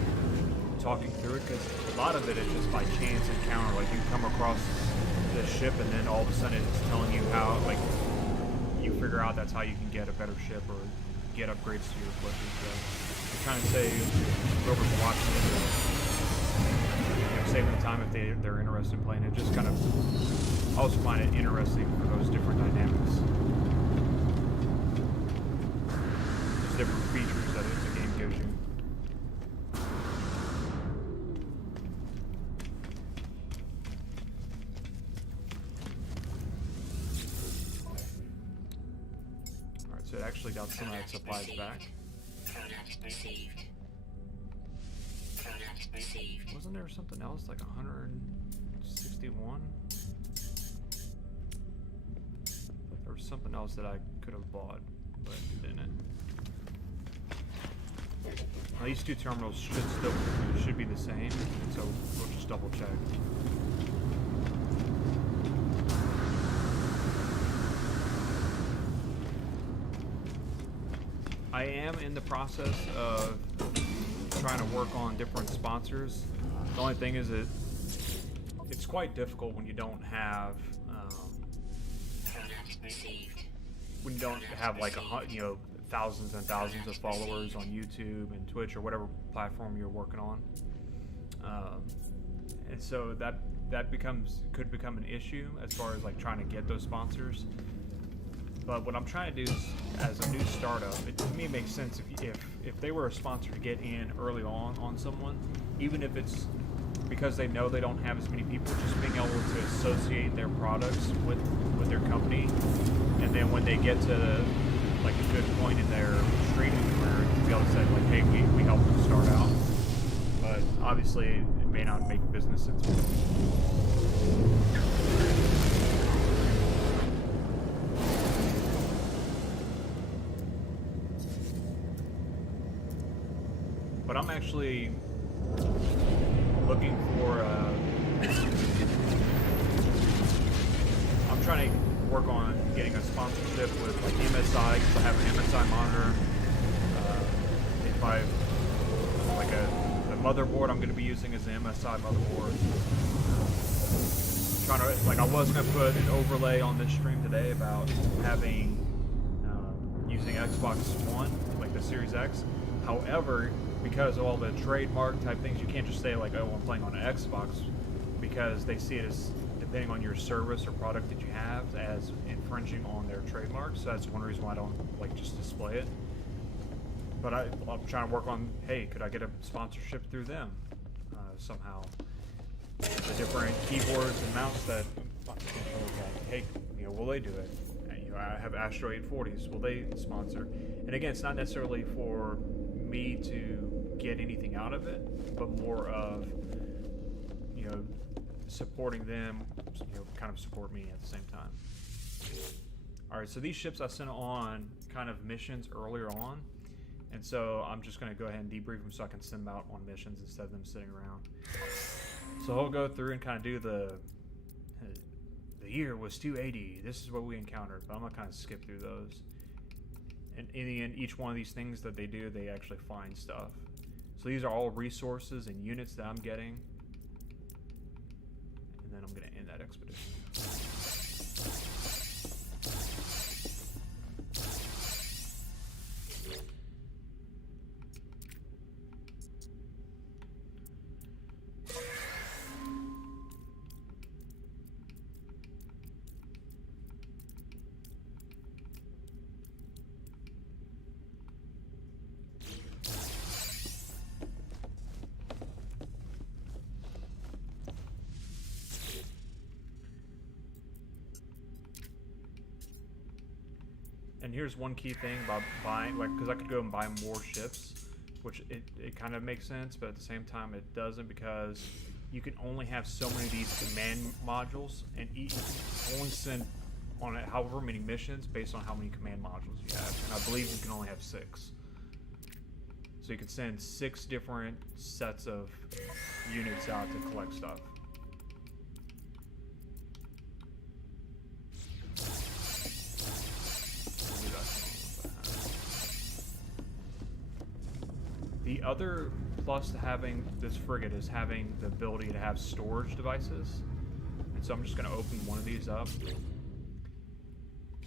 talking through it, because a lot of it is just by chance encounter. Like, you come across this ship, and then all of a sudden it's telling you how, like, you figure out that's how you can get a better ship or get upgrades to your equipment. So I'm trying to say whoever's watching it, saving the time if they're interested in playing it. Just kind of, I also find it interesting for those different dynamics. There's different features that the game gives you. Alright, so it actually got some of that supplies back. Product received. Product received. Wasn't there something else like 161? There was something else that I could have bought, but didn't. Now, these two terminals should be the same, so we'll just double check. I am in the process of trying to work on different sponsors. The only thing is it's quite difficult when you don't have when you don't have like thousands and thousands of followers on YouTube and Twitch or whatever platform you're working on, and so that could become an issue as far as like trying to get those sponsors. But what I'm trying to do is, as a new startup, to me it makes sense if they were a sponsor to get in early on someone, even if it's because they know they don't have as many people, just being able to associate their products with their company, and then when they get to like a good point in their streaming career, to be able to say like, hey, we helped them start out. But obviously, it may not make business sense for them. But I'm actually looking for I'm trying to work on getting a sponsorship with like MSI, because I have an MSI monitor. If I like the motherboard I'm going to be using is an MSI motherboard. Trying to I was going to put an overlay on this stream today about having using Xbox One, like the Series X. However, because of all the trademark type things, you can't just say like, oh, I'm playing on an Xbox, because they see it as, depending on your service or product that you have, as infringing on their trademark. So that's one reason why I don't like just display it. But I'm trying to work on, hey, could I get a sponsorship through them somehow? The different keyboards and mouse that hey, will they do it? I have Astro 840s. Will they sponsor? And again, it's not necessarily for me to get anything out of it, but more of supporting them, kind of support me at the same time. All right, so these ships I sent on kind of missions earlier on, and so I'm just going to go ahead and debrief them so I can send them out on missions instead of them sitting around. So I'll go through and kind of do the year was 280. This is what we encountered, but I'm gonna kind of skip through those. And in the end, each one of these things that they do, they actually find stuff. So these are all resources and units that I'm getting, and then I'm gonna end that expedition. And here's one key thing about buying, because I could go and buy more ships, which it kind of makes sense, but at the same time it doesn't, because you can only have so many of these command modules, and you can only send on however many missions based on how many command modules you have. And I believe you can only have 6. So you can send 6 different sets of units out to collect stuff. The other plus to having this frigate is having the ability to have storage devices. And so I'm just going to open one of these up.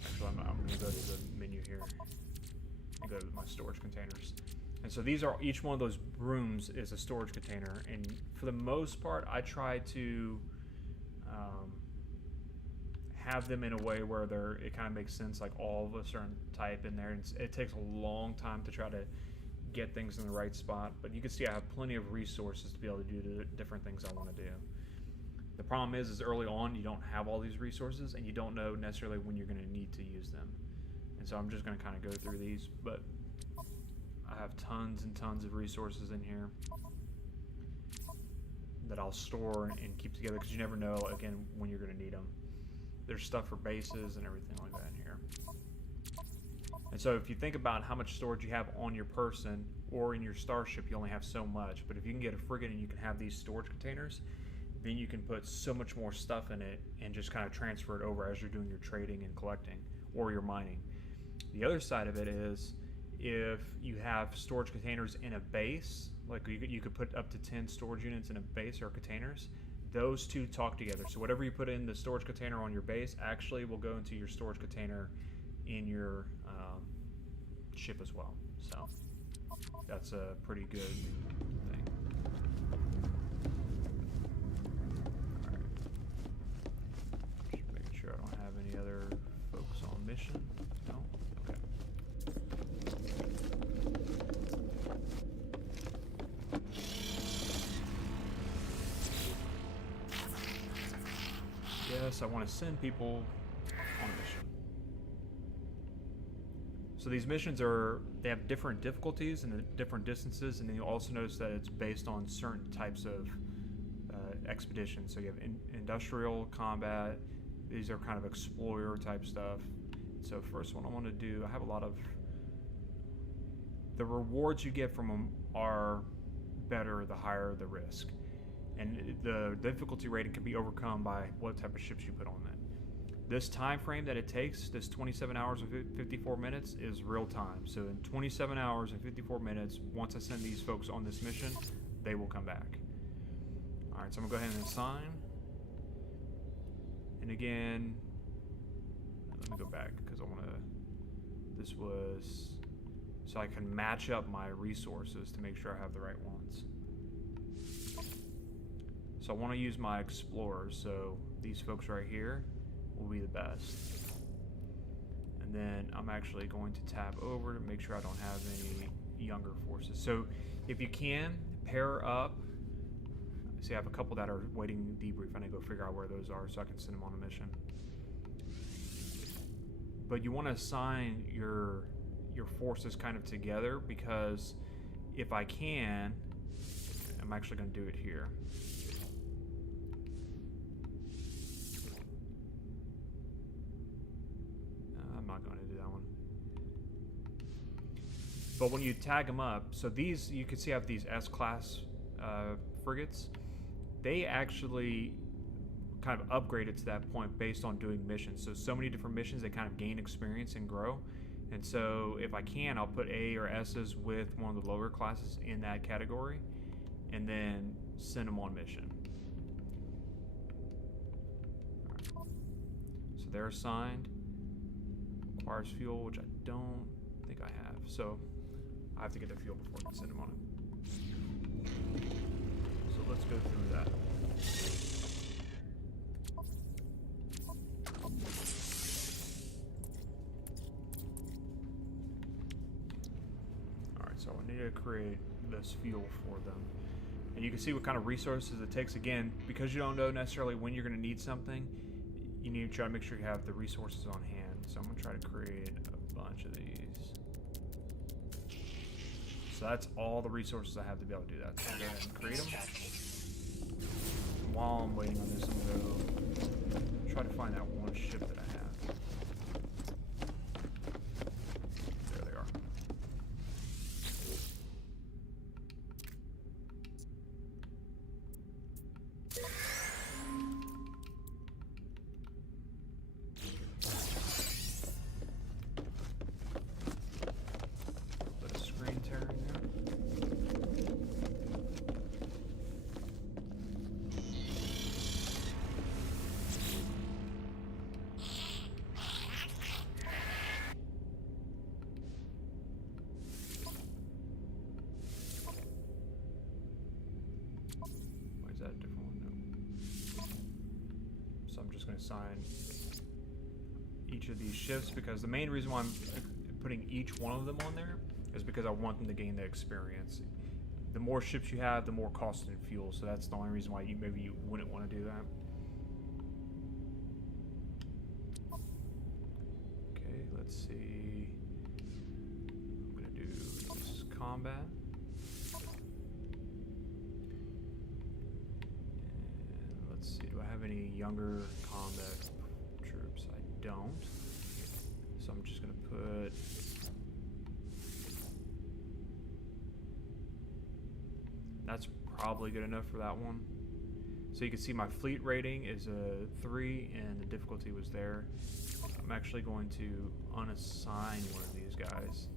Actually, I'm going to go to the menu here and go to my storage containers. And so these are, each one of those rooms is a storage container. And for the most part, I try to have them in a way where it kind of makes sense, like all of a certain type in there. And it takes a long time to try to get things in the right spot, but you can see I have plenty of resources to be able to do the different things I want to do. The problem is early on you don't have all these resources, and you don't know necessarily when you're going to need to use them. And so I'm just going to kind of go through these, but I have tons and tons of resources in here. that I'll store and keep together because you never know, again, when you're going to need them. There's stuff for bases and everything like that in here. And so if you think about how much storage you have on your person or in your starship, you only have so much. But if you can get a frigate and you can have these storage containers, then you can put so much more stuff in it and just kind of transfer it over as you're doing your trading and collecting or your mining. The other side of it is if you have storage containers in a base, like you could put up to 10 storage units in a base or containers, those two talk together. So whatever you put in the storage container on your base actually will go into your storage container in your ship as well. So that's a pretty good thing. Alright. Just making sure I don't have any other folks on mission. No? Okay. Yes, I want to send people on a mission. So these missions they have different difficulties and different distances, and then you'll also notice that it's based on certain types of expeditions. So you have industrial combat. These are kind of explorer type stuff. So first one I want to do, I have a lot of, the rewards you get from them are better the higher the risk. And the difficulty rating can be overcome by what type of ships you put on that. This time frame that it takes, this 27 hours and 54 minutes, is real time. So in 27 hours and 54 minutes, once I send these folks on this mission, they will come back. All right, so I'm gonna go ahead and assign. And again, let me go back because I wanna, this was, so I can match up my resources to make sure I have the right ones. So I want to use my explorers, so these folks right here will be the best. And then I'm actually going to tab over to make sure I don't have any younger forces. So if you can, pair up. See, I have a couple that are waiting debrief. I need to go figure out where those are so I can send them on a mission. But you want to assign your forces kind of together, because if I can, I'm actually going to do it here. I'm not going to do that one. But when you tag them up, so these, you can see I have these S-class frigates. They actually kind of upgraded to that point based on doing missions. So many different missions, they kind of gain experience and grow. And so if I can, I'll put A or S's with one of the lower classes in that category and then send them on mission. Right. So they're assigned. Requires fuel, which I don't think I have. So I have to get the fuel before I can send them on it. So let's go through that. Alright, so I need to create this fuel for them. And you can see what kind of resources it takes. Again, because you don't know necessarily when you're going to need something, you need to try to make sure you have the resources on hand. So I'm going to try to create a bunch of these. So that's all the resources I have to be able to do that. So I'll go ahead and create them. While I'm waiting on this, I'm going to try to find that one ship that I have. There they are. Put a screen tearing there. Why is that a different one? No. So I'm just going to assign each of these ships, because the main reason why I'm putting each one of them on there is because I want them to gain the experience. The more ships you have, the more cost in fuel, so that's the only reason why maybe you wouldn't want to do that. Okay, let's see. I'm going to do this combat. see, do I have any younger combat troops? I don't. So I'm just gonna put... That's probably good enough for that one. So you can see my fleet rating is a 3 and the difficulty was there. I'm actually going to unassign one of these guys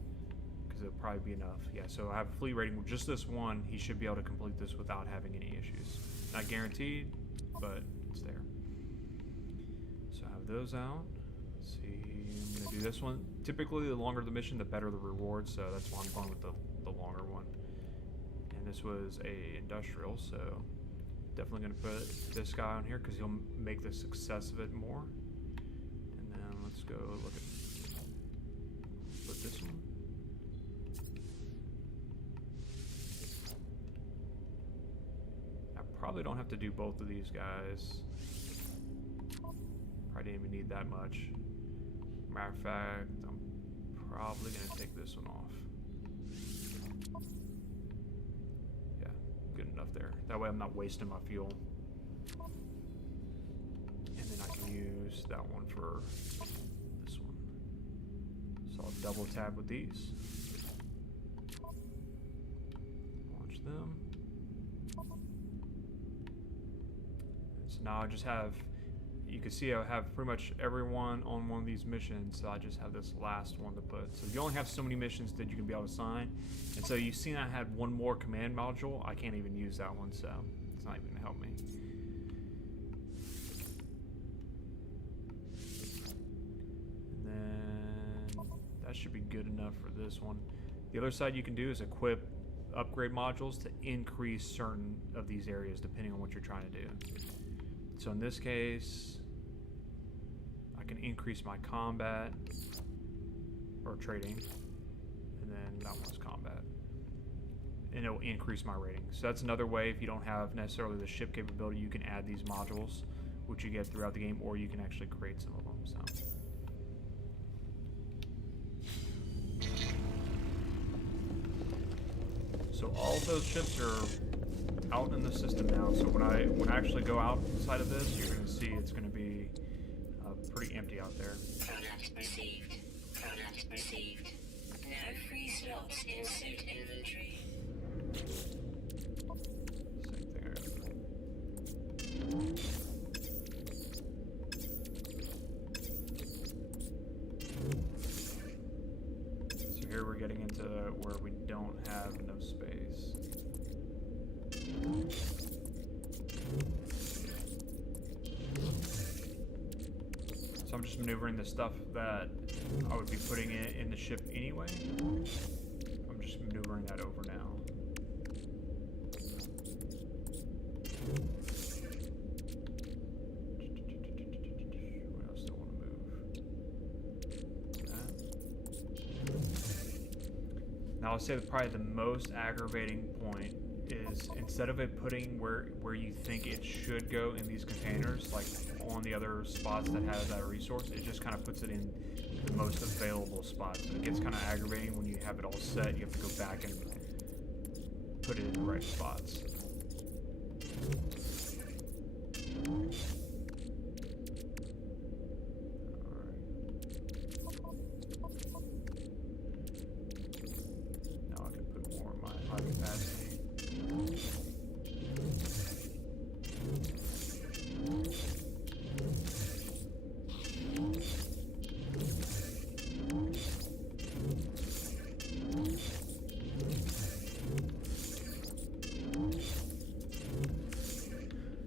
because it'll probably be enough. Yeah, so I have a fleet rating with just this one. He should be able to complete this without having any issues. Not guaranteed, but it's there. So I have those out. Let's see, I'm gonna do this one. Typically the longer the mission, the better the reward, so that's why I'm going with the longer one. And this was a industrial, so definitely gonna put this guy on here because he'll make the success of it more. And then let's go look at, put this one. I probably don't have to do both of these guys. Probably didn't even need that much. Matter of fact, I'm probably gonna take this one off. Yeah, good enough there. That way I'm not wasting my fuel. And then I can use that one for this one. So I'll double tab with these. Launch them. And so now I just have, you can see I have pretty much everyone on one of these missions, so I just have this last one to put. So you only have so many missions that you can be able to assign. And so you've seen I had one more command module. I can't even use that one, so it's not even gonna help me. And then that should be good enough for this one. The other side you can do is equip upgrade modules to increase certain of these areas depending on what you're trying to do. So in this case, I can increase my combat or trading, and then that one's combat, and it'll increase my rating. So that's another way, if you don't have necessarily the ship capability, you can add these modules, which you get throughout the game, or you can actually create some of them. So all of those ships are out in the system now. So when I actually go outside of this, you're going to see it's going to be pretty empty out there. Product received. Product received. No free slots in suit inventory. Same there. So here we're getting into where we don't have enough space. So I'm just maneuvering the stuff that I would be putting in the ship anyway. I'm just maneuvering that over now. What else do I want to move? That. Now I'll say that probably the most aggravating point is instead of it putting where you think it should go in these containers, like on the other spots that have that resource, it just kind of puts it in the most available spots. So it gets kind of aggravating when you have it all set. You have to go back and put it in the right spots. Now I can put more of my high capacity.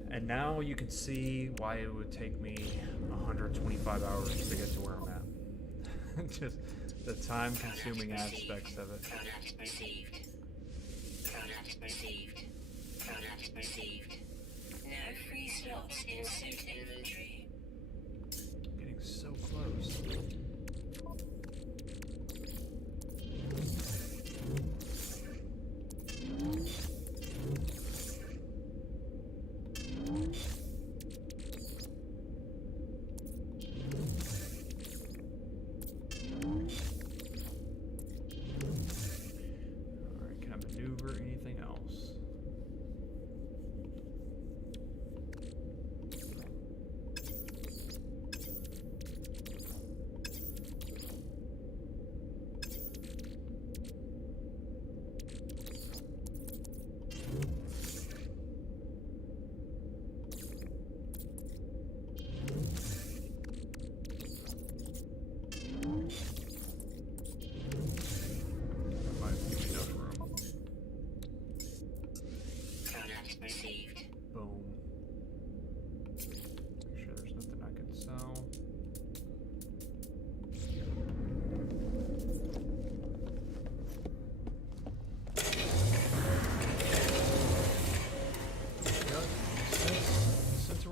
And now you can see why it would take me 125 hours to get to where I'm at. Just the time-consuming aspects of it. Product received. Product received. Product received. No free slots in suit inventory. Getting so close. Alright, can I maneuver anything else?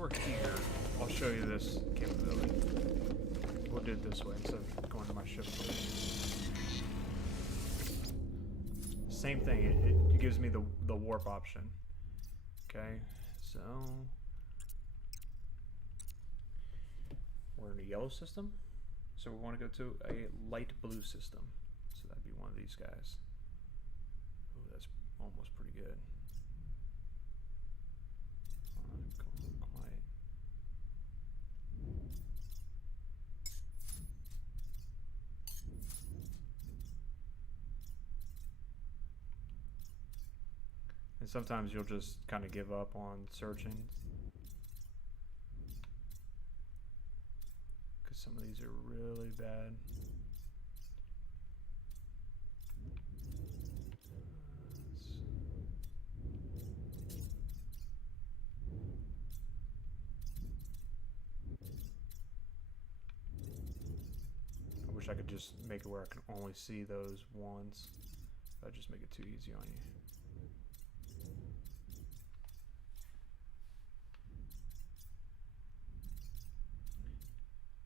we're here, I'll show you this capability. We'll do it this way instead of going to my ship. Same thing, it gives me the warp option. Okay, so we're in a yellow system, so we want to go to a light blue system. So that'd be one of these guys. Ooh, that's almost pretty good. Quite. And sometimes you'll just kind of give up on searching, because some of these are really bad. I wish I could just make it where I can only see those ones. That'd just make it too easy on you.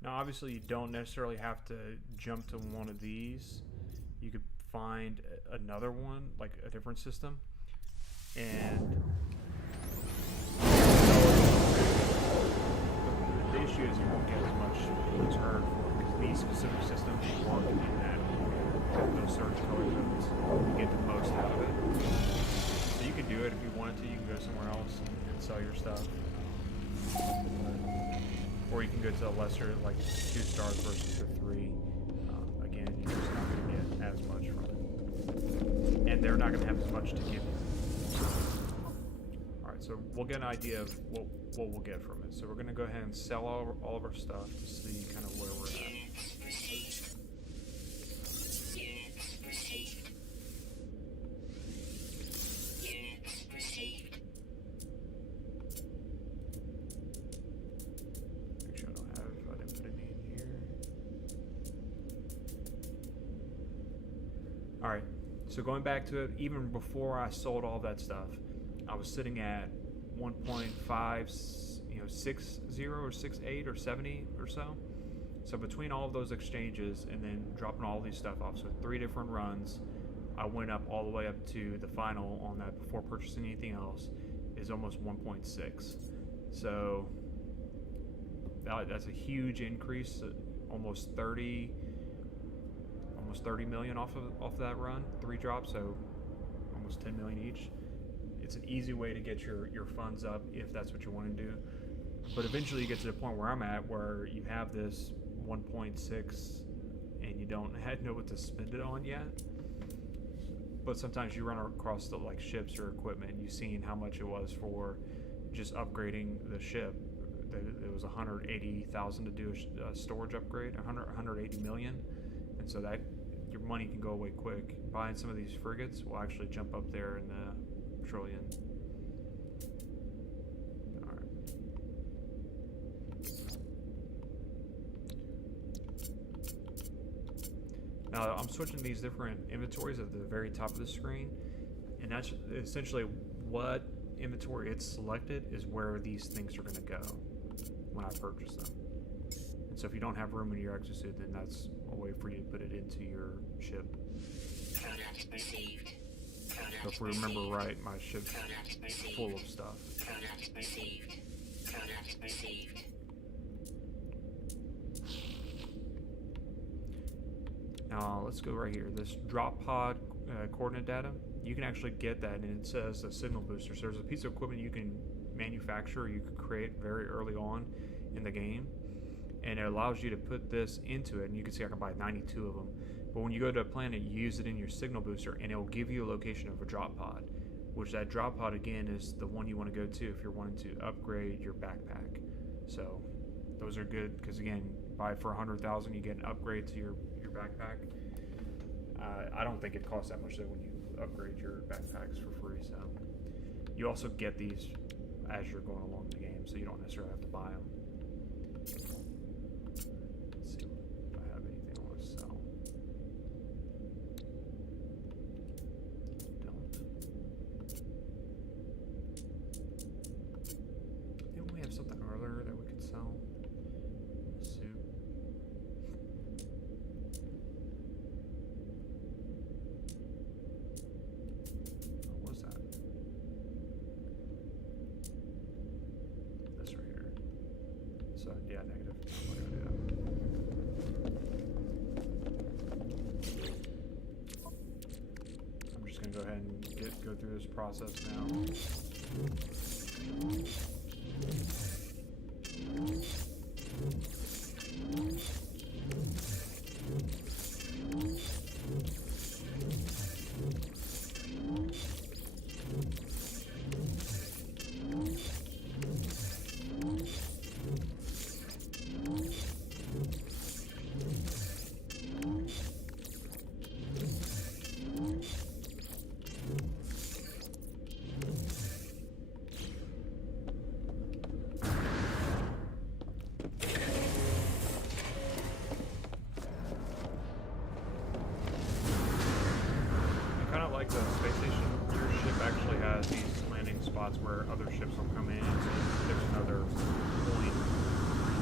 Now, obviously, you don't necessarily have to jump to one of these. You could find another one, like a different system, and the issue is you won't get as much return for it, because these specific systems work in that those certain color codes. You get the most out of it. So you can do it if you wanted to. You can go somewhere else and sell your stuff. Or you can go to a lesser, like 2 stars versus the 3. Again, you're just not going to get as much from it. And they're not going to have as much to give you. Alright, so we'll get an idea of what we'll get from it. So we're going to go ahead and sell all of our stuff to see kind of where we're at. Alright, so going back to it, even before I sold all that stuff, I was sitting at 1.5, 60 or 68 or 70 or so. So between all of those exchanges and then dropping all these stuff off, so 3 different runs, I went up all the way up to the final on that before purchasing anything else is almost 1.6. So that's a huge increase, almost 30 million off of that run, 3 drops, so almost 10 million each. It's an easy way to get your funds up if that's what you want to do. But eventually you get to the point where I'm at, where you have this 1.6 and you don't know what to spend it on yet. But sometimes you run across the like ships or equipment, and you've seen how much it was for just upgrading the ship. It was 180,000 to do a storage upgrade, 180 million, and so that your money can go away quick. Buying some of these frigates will actually jump up there in the trillion. Alright. Now I'm switching these different inventories at the very top of the screen, and that's essentially what inventory it's selected is where these things are going to go when I purchase them. And so if you don't have room in your exosuit, then that's a way for you to put it into your ship. Product received. So if we remember right, my ship's full of stuff. Product received. Product received. Now let's go right here. This drop pod coordinate data, you can actually get that, and it says a signal booster. So there's a piece of equipment you can manufacture, or you can create very early on in the game, and it allows you to put this into it. And you can see I can buy 92 of them. But when you go to a planet, you use it in your signal booster, and it will give you a location of a drop pod, which that drop pod again is the one you want to go to if you're wanting to upgrade your backpack. So those are good because again, buy it for 100,000, you get an upgrade to your backpack. I don't think it costs that much though when you upgrade your backpacks for free. So you also get these as you're going along the game, so you don't necessarily have to buy them. Let's see if I have anything I want to sell. Don't. Didn't we have something So yeah, negative. I'm not gonna do that. I'm just gonna go ahead and go through this process now. Like the space station, your ship actually has these landing spots where other ships will come in, so there's another point where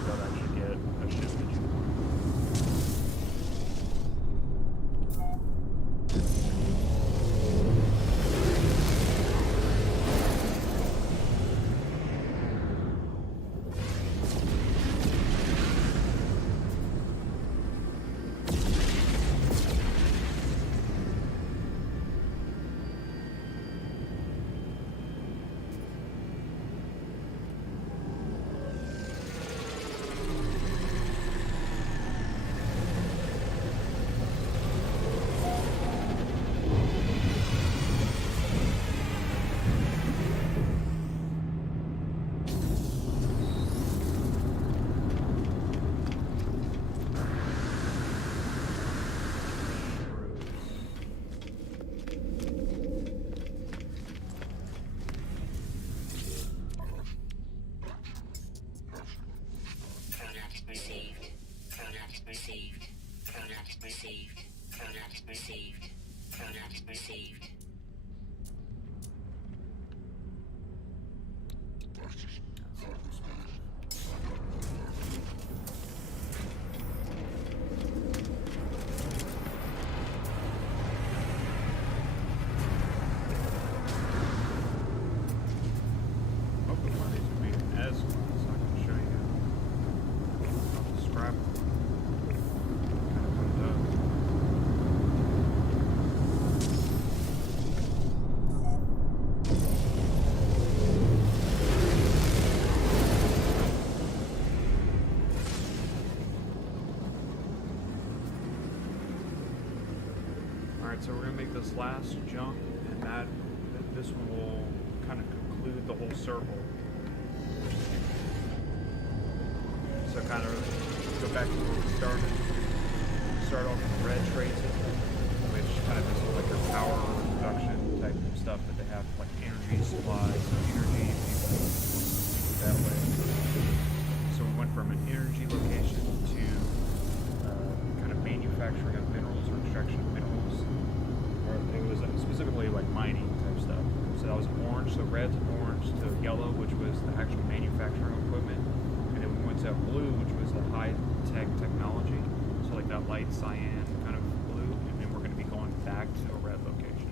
you'll actually get a ship that you want. Received. So we're going to make this last jump, and this one will kind of conclude the whole circle. So kind of go back to where we started. Start off with the red trade system, which kind of is like your power production type of stuff that they have, like energy supplies, so energy, people that way. So we went from an energy location to kind of manufacturing of minerals or extraction of minerals. It was specifically like mining type stuff. So that was orange, so red to orange to yellow, which was the actual manufacturing equipment. And then we went to blue, which was the high-tech technology. So like that light cyan kind of blue. And then we're going to be going back to a red location.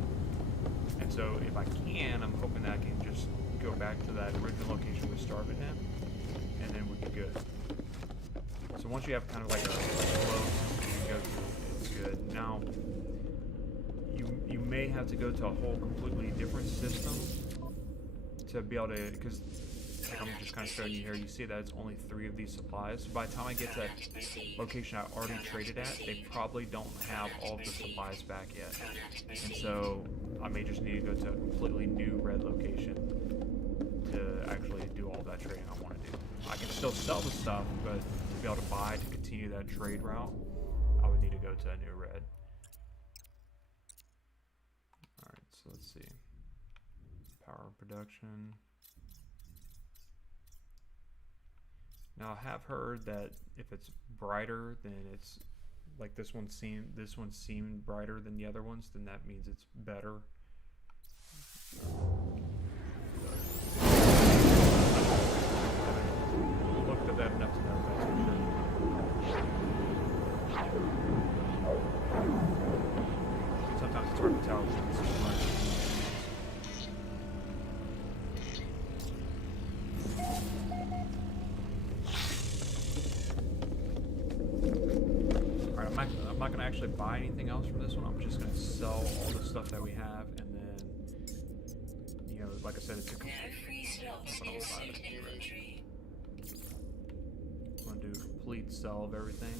And so if I can, I'm hoping that I can just go back to that original location we started in. And then we'd be good. So once you have kind of like a flow you go through, it's good. Now, you may have to go to a whole completely different system to be able to, because like I'm just kind of showing you here, you see that it's only 3 of these supplies. So by the time I get to that location I already traded at, they probably don't have all of the supplies back yet. And so I may just need to go to a completely new red location to actually do all that trading I want to do. I can still sell the stuff, but to be able to buy to continue that trade route, I would need to go to a new red. So let's see, power production. Now I have heard that if it's brighter, then it's like this one seemed brighter than the other ones, then that means it's better. Looked at that enough to know that's for sure. Sometimes it's hard to tell. actually buy anything else from this one. I'm just gonna sell all the stuff that we have, and then, you know, like I said, it's a No free slots in suit inventory. I'm gonna do a complete sell of everything,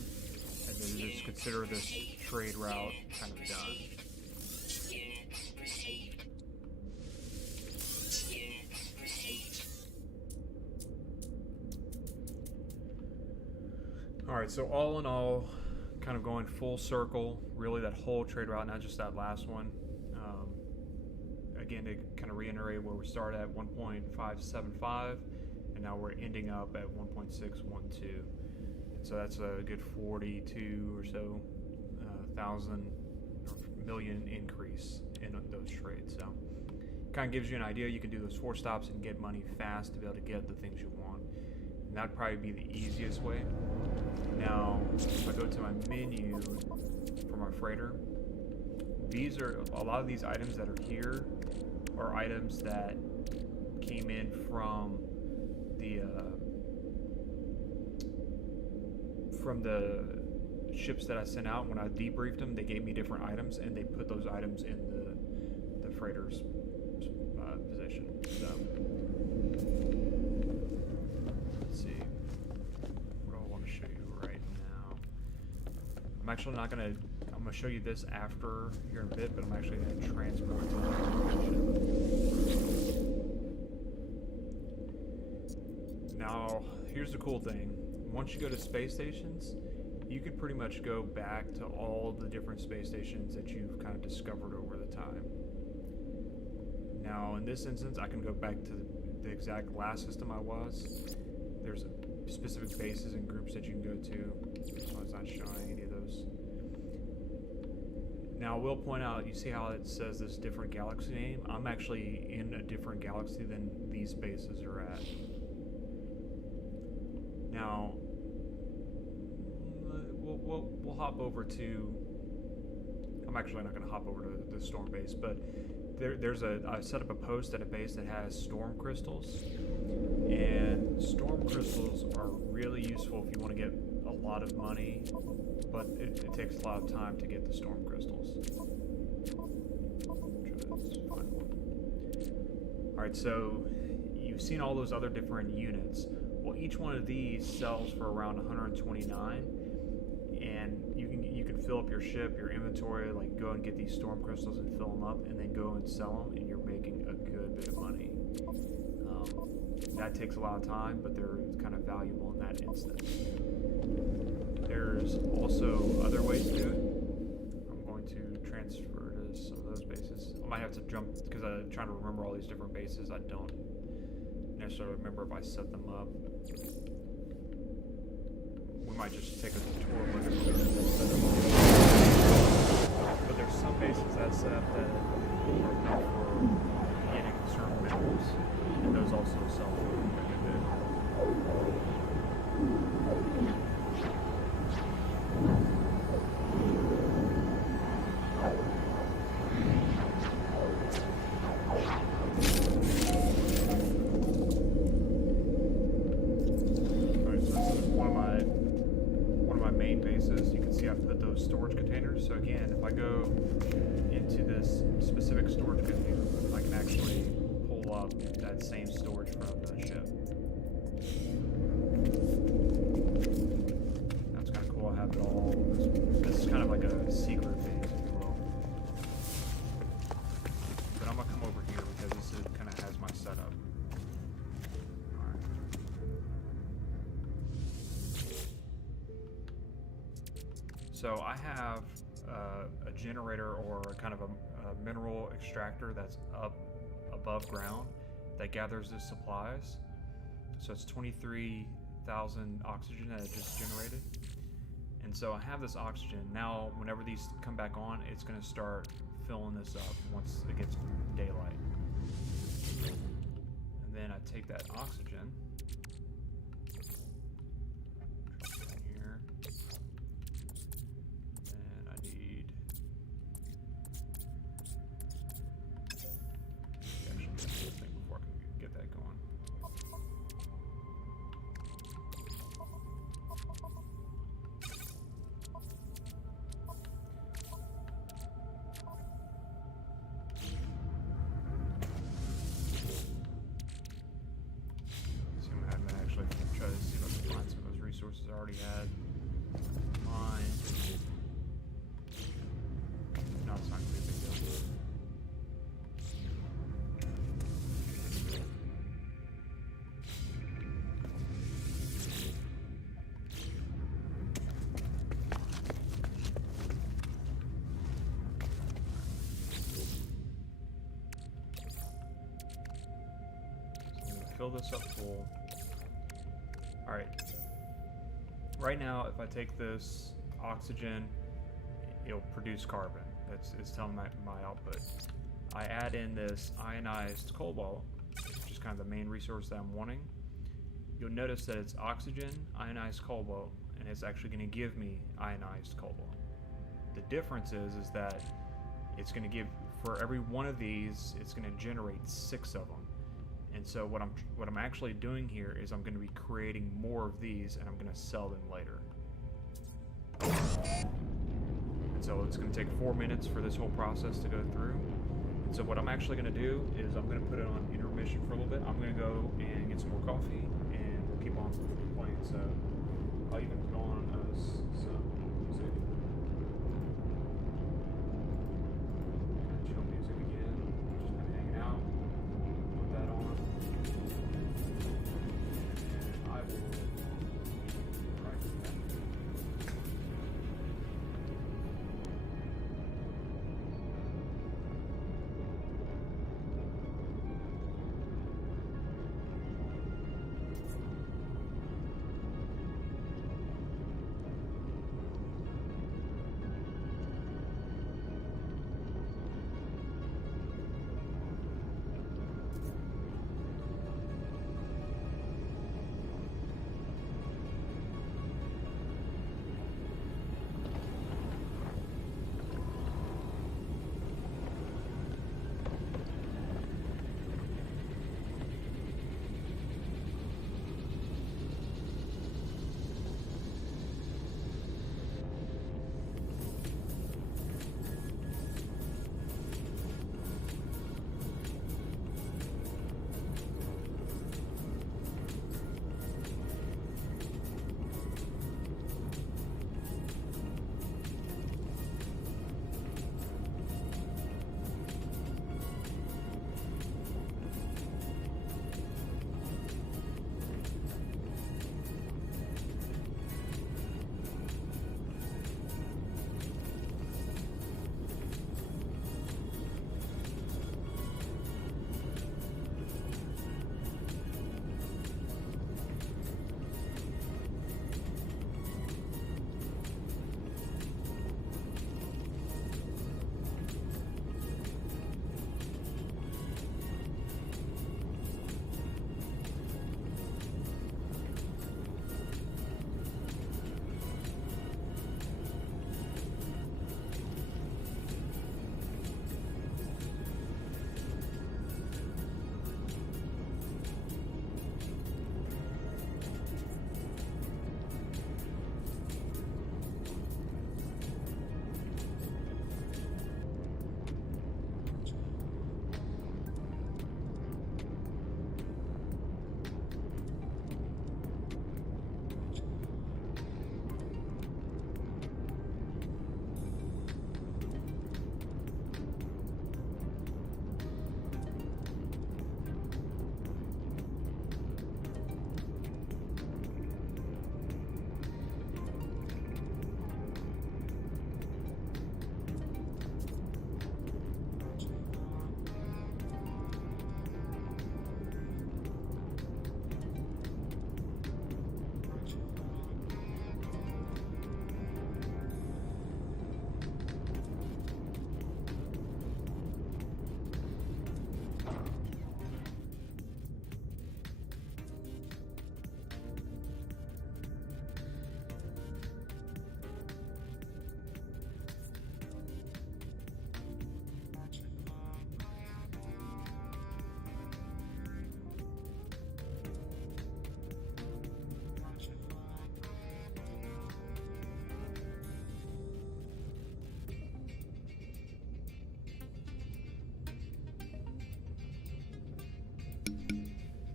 and then just consider this trade route kind of done. Units received. Units received. Alright, so all in all, kind of going full circle, really that whole trade route, not just that last one. Again, to kind of reiterate where we started at 1.575, and now we're ending up at 1.612. So that's a good 42 or so thousand or million increase in those trades. So kind of gives you an idea. You can do those 4 stops and get money fast to be able to get the things you want. And that'd probably be the easiest way. Now, if I go to my menu for my freighter, these are a lot of these items that are here are items that came in from the ships that I sent out. When I debriefed them, they gave me different items, and they put those items in the freighter's position. So let's see. What do I want to show you right now? I'm actually not gonna. I'm gonna show you this after here in a bit, but I'm actually gonna transport to the ship. Now, here's the cool thing. Once you go to space stations, you could pretty much go back to all the different space stations that you've kind of discovered over the time. Now, in this instance, I can go back to the exact last system I was. There's specific bases and groups that you can go to. This one's not showing any of those. Now, I will point out, you see how it says this different galaxy name? I'm actually in a different galaxy than these bases are at. Now, we'll hop over to. I'm actually not going to hop over to the storm base, but I set up a post at a base that has storm crystals, and storm crystals are really useful if you want to get a lot of money, but it takes a lot of time to get the storm crystals. Alright, so you've seen all those other different units. Well, each one of these sells for around 129, and you can fill up your ship, your inventory, like go and get these storm crystals and fill them up, and then go and sell them, and you're making a good bit of money. That takes a lot of time, but they're kind of valuable in that instance. There's also other ways to do it. I'm going to transfer to some of those bases. I might have to jump because I'm trying to remember all these different bases. I don't necessarily remember if I set them up. We might just take a tour of it. But there's some bases that set up that are enough for getting certain minerals, and those also sell for a good bit. Storage containers. So again, if I go into this specific storage container, I can actually pull up that same storage from the ship. That's kind of cool. I have it all. This is kind of like a secret base, if you will. But I'm gonna come over here because this kind of has my setup. So I have a generator or kind of a mineral extractor that's up above ground that gathers the supplies. So it's 23,000 oxygen that it just generated. And so I have this oxygen. Now, whenever these come back on, it's going to start filling this up once it gets daylight. And then I take that oxygen. fill this up full. Alright. Right now, if I take this oxygen, it'll produce carbon. It's telling my output. I add in this ionized cobalt, which is kind of the main resource that I'm wanting. You'll notice that it's oxygen, ionized cobalt, and it's actually going to give me ionized cobalt. The difference is that it's going to give, for every one of these, it's going to generate 6 of them. And so what I'm actually doing here is I'm going to be creating more of these, and I'm going to sell them later. And so it's going to take 4 minutes for this whole process to go through. And so what I'm actually going to do is I'm going to put it on intermission for a little bit. I'm going to go and get some more coffee, and we'll keep on playing. So I'll even put on some music. Chill music again. Just kind of hanging out. Put that on. And I will be right back.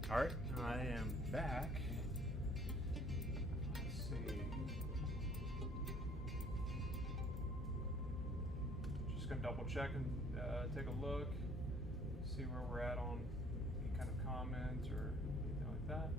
Alright, I am back. Let's see. Just gonna double check and take a look, see where we're at on any kind of comments or anything like that.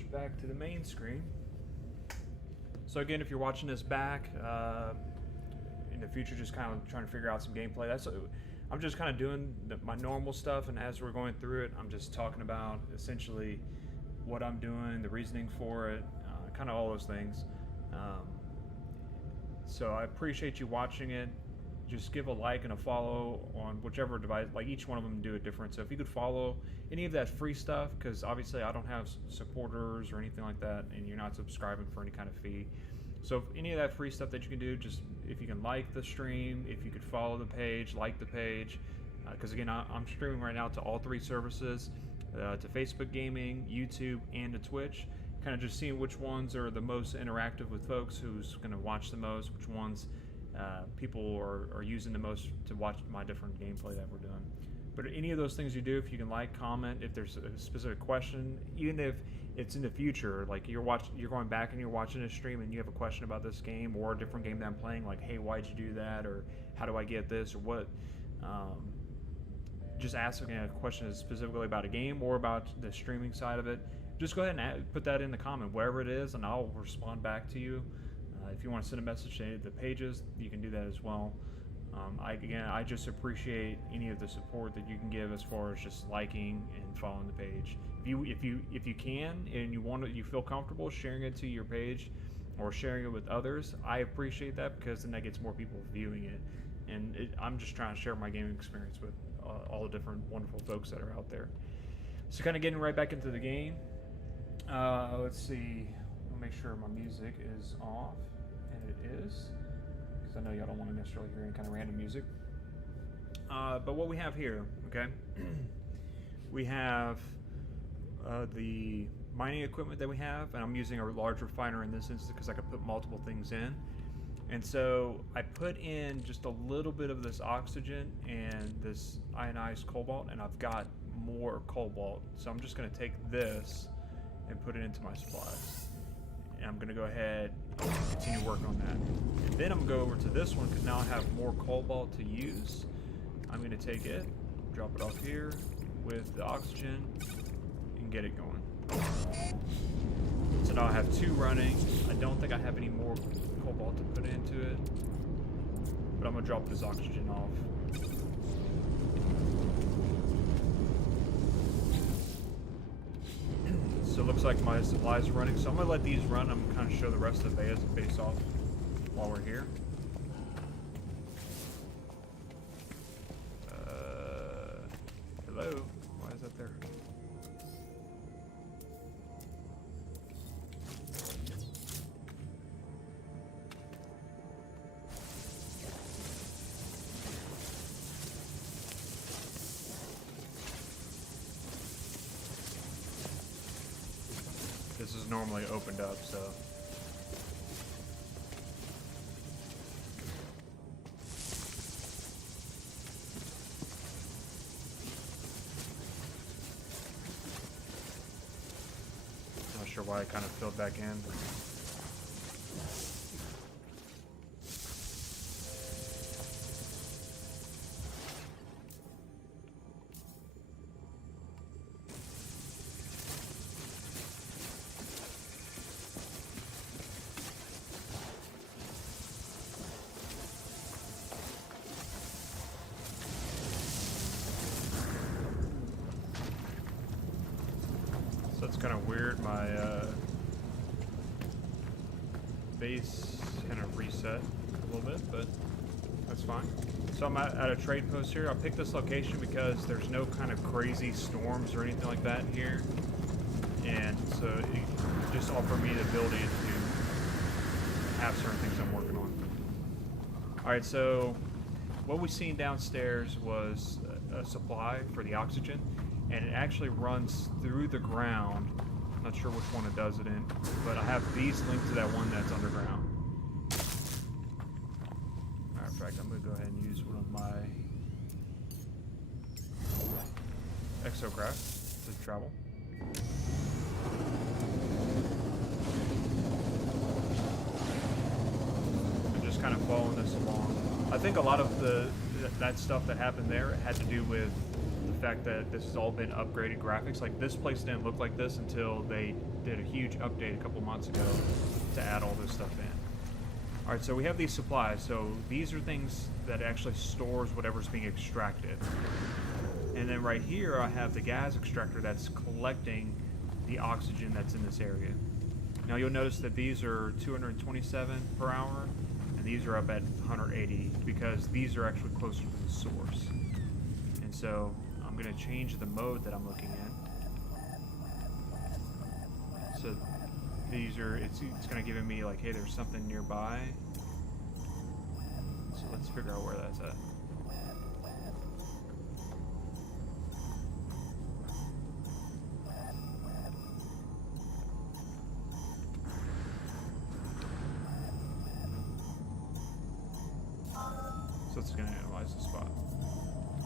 switch back to the main screen. So again, if you're watching this back in the future, just kind of trying to figure out some gameplay, I'm just kind of doing my normal stuff, and as we're going through it, I'm just talking about essentially what I'm doing, the reasoning for it, kind of all those things. So I appreciate you watching it. Just give a like and a follow on whichever device. Like, each one of them do it different. So if you could follow any of that free stuff, because obviously I don't have supporters or anything like that, and you're not subscribing for any kind of fee. So if any of that free stuff that you can do, just if you can like the stream, if you could follow the page, like the page, because again, I'm streaming right now to all three services, to Facebook Gaming, YouTube, and to Twitch. Kind of just seeing which ones are the most interactive with folks, who's going to watch the most, which ones people are using the most to watch my different gameplay that we're doing. But any of those things you do, if you can like, comment, if there's a specific question, even if it's in the future, like you're going back and you're watching a stream and you have a question about this game or a different game that I'm playing, like, hey, why'd you do that, or how do I get this, or what, just asking a question specifically about a game or about the streaming side of it, just go ahead and put that in the comment, wherever it is, and I'll respond back to you. If you want to send a message to any of the pages, you can do that as well. I just appreciate any of the support that you can give as far as just liking and following the page. If you can and you feel comfortable sharing it to your page or sharing it with others, I appreciate that, because then that gets more people viewing it. And I'm just trying to share my gaming experience with all the different wonderful folks that are out there. So kind of getting right back into the game. Let's see. I'll make sure my music is off, and it is, because I know y'all don't want to necessarily hear any kind of random music. But what we have here, okay, we have the mining equipment that we have, and I'm using a large refiner in this instance because I could put multiple things in. And so I put in just a little bit of this oxygen and this ionized cobalt, and I've got more cobalt. So I'm just going to take this and put it into my supplies. And I'm going to go ahead and continue working on that. And then I'm going to go over to this one, because now I have more cobalt to use. I'm going to take it, drop it off here with the oxygen, and get it going. So now I have two running. I don't think I have any more cobalt to put into it, but I'm going to drop this oxygen off. So it looks like my supplies are running, so I'm going to let these run. I'm going to kind of show the rest of the base off while we're here. Hello? Why is that there? This is normally opened up, so. Not sure why it kind of filled back in. So it's kind of weird, my base kind of reset a little bit, but that's fine. So I'm at a trade post here. I picked this location because there's no kind of crazy storms or anything like that here. And so it just offered me the ability to have certain things I'm working on. Alright, so what we seen downstairs was a supply for the oxygen, and it actually runs through the ground. I'm not sure which one it does it in, but I have these linked to that one that's underground. Alright, in fact, I'm going to go ahead and use one of my exocraft to travel. And just kind of following this along. I think a lot of that stuff that happened there had to do with the fact that this has all been upgraded graphics. Like, this place didn't look like this until they did a huge update a couple months ago to add all this stuff in. Alright, so we have these supplies. So these are things that actually stores whatever's being extracted. And then right here I have the gas extractor that's collecting the oxygen that's in this area. Now you'll notice that these are 227 per hour, and these are up at 180 because these are actually closer to the source. And so I'm going to change the mode that I'm looking at. So these are, it's going to give me like, hey, there's something nearby. So let's figure out where that's at. So it's going to analyze the spot.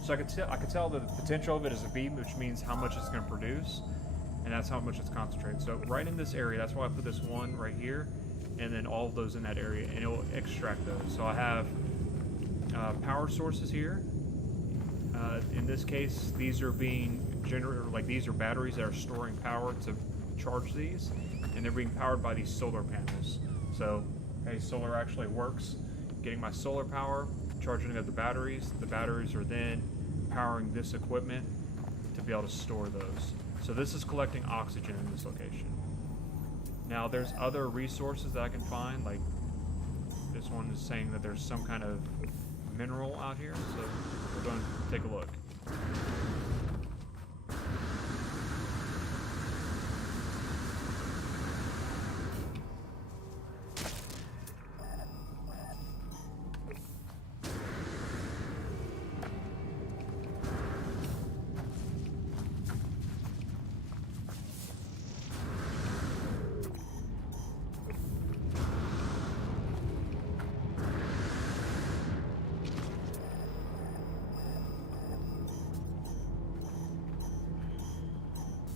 So I could tell the potential of it is a beam, which means how much it's going to produce, and that's how much it's concentrated. So right in this area, that's why I put this one right here, and then all of those in that area, and it'll extract those. So I have power sources here. In this case, these are being generated, like these are batteries that are storing power to charge these, and they're being powered by these solar panels. So, hey, solar actually works. Getting my solar power, charging up the batteries. The batteries are then powering this equipment to be able to store those. So this is collecting oxygen in this location. Now there's other resources that I can find, like this one is saying that there's some kind of mineral out here, so we're going to take a look.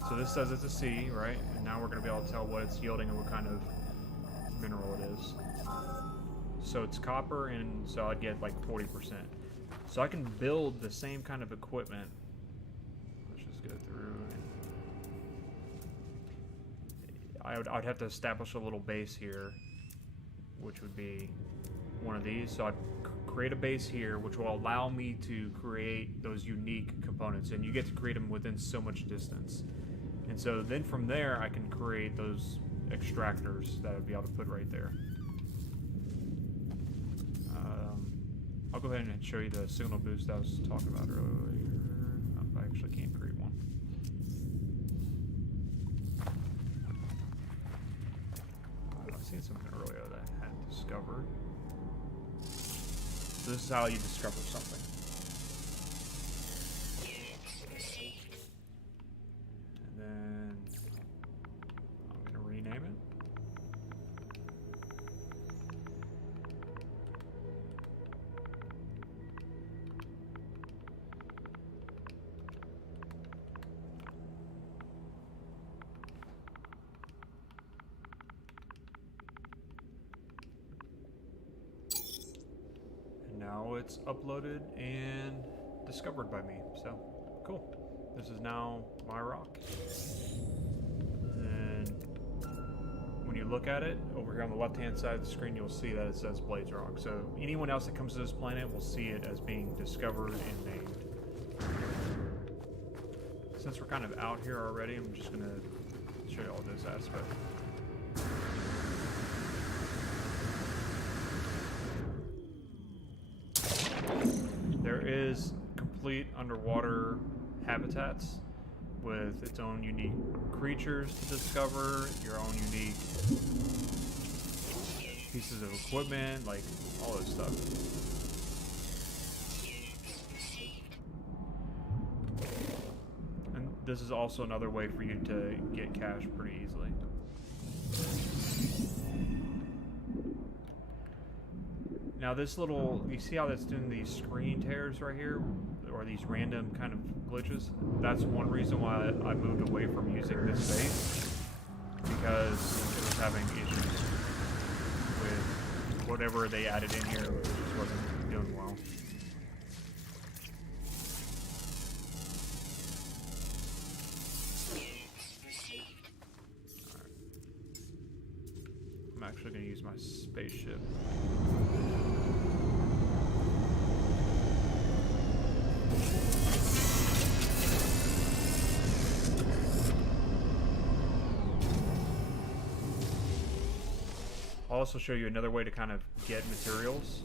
So this says it's a C, right? And now we're going to be able to tell what it's yielding and what kind of mineral it is. So it's copper, and so I'd get like 40%. So I can build the same kind of equipment. Let's just go through. I'd have to establish a little base here, which would be one of these. So I'd create a base here, which will allow me to create those unique components, and you get to create them within so much distance. And so then from there, I can create those extractors that I'd be able to put right there. I'll go ahead and show you the signal boost I was talking about earlier. I actually can't create one. I seen something earlier that I hadn't discovered. So this is how you discover something. And then I'm going to rename it. Now it's uploaded and discovered by me. So, cool. This is now my rock. And when you look at it, over here on the left-hand side of the screen, you'll see that it says Blades Rock. So anyone else that comes to this planet will see it as being discovered and named. Since we're kind of out here already, I'm just going to show you all this aspect. There is complete underwater habitats with its own unique creatures to discover, your own unique pieces of equipment, like all this stuff. And this is also another way for you to get cash pretty easily. Now this little, you see how that's doing these screen tears right here, or these random kind of glitches? That's one reason why I moved away from using this base, because it was having issues with whatever they added in here, it just wasn't doing well. use my spaceship. I'll also show you another way to kind of get materials.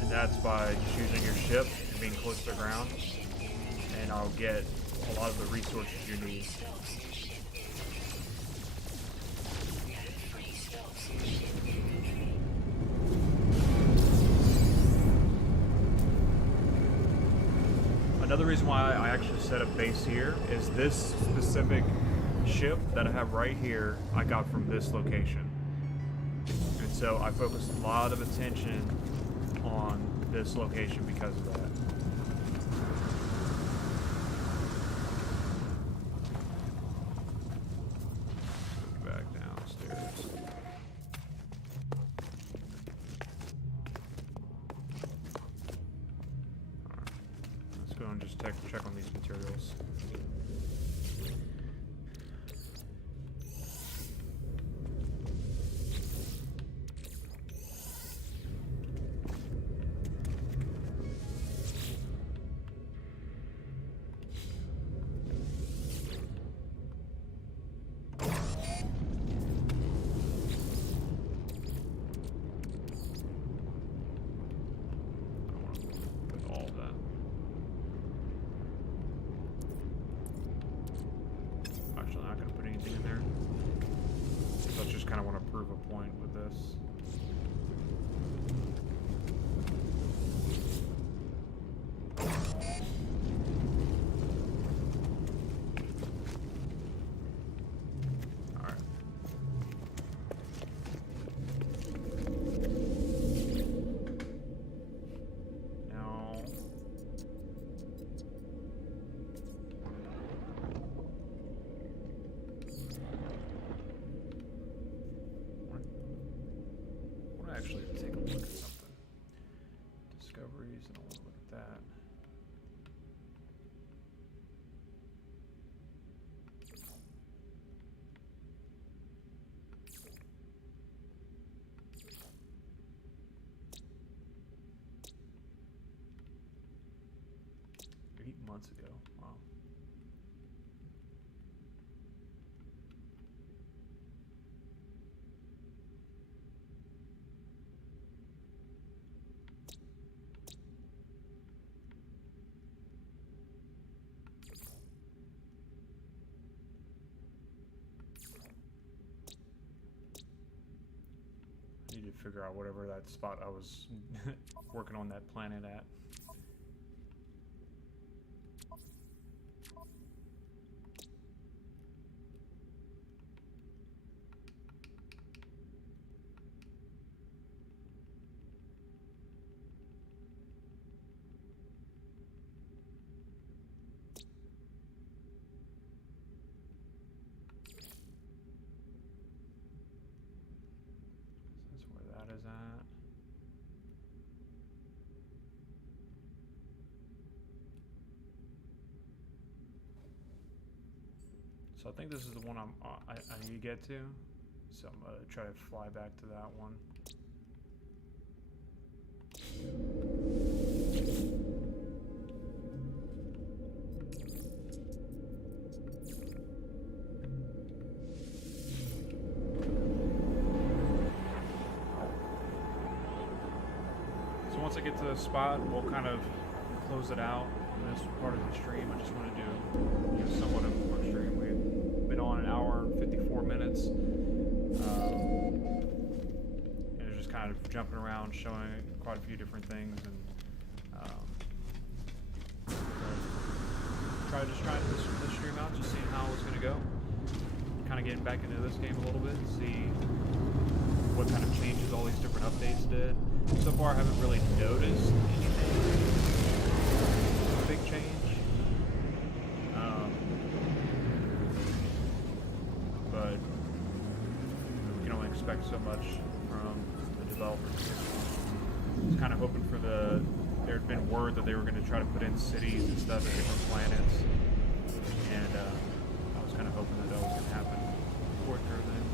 And that's by just using your ship and being close to the ground. And I'll get a lot of the resources you need. Another reason why I actually set up base here is this specific ship that I have right here I got from this location. And so I focused a lot of attention on this location because of that. Go back downstairs. Alright. Let's go and just check on these materials. Actually, take a look at something. Discoveries, and I want to look at that. Months ago. Wow. I need to figure out whatever that spot I was working on that planet at. Is that so I think this is the one I need to get to, so I'm gonna try to fly back to that one. Once I get to the spot, we'll kind of close it out in this part of the stream. I just want to do somewhat of a quick stream. We've been on an hour and 54 minutes. And it's just kind of jumping around, showing quite a few different things. And trying this stream out, just seeing how it's going to go. Kind of getting back into this game a little bit, see what kind of changes all these different updates did. So far, I haven't really noticed anything big change, but we can only expect so much from the developers. I was kind of hoping for there had been word that they were going to try to put in cities and stuff at different planets, and I was kind of hoping that was going to happen. quicker than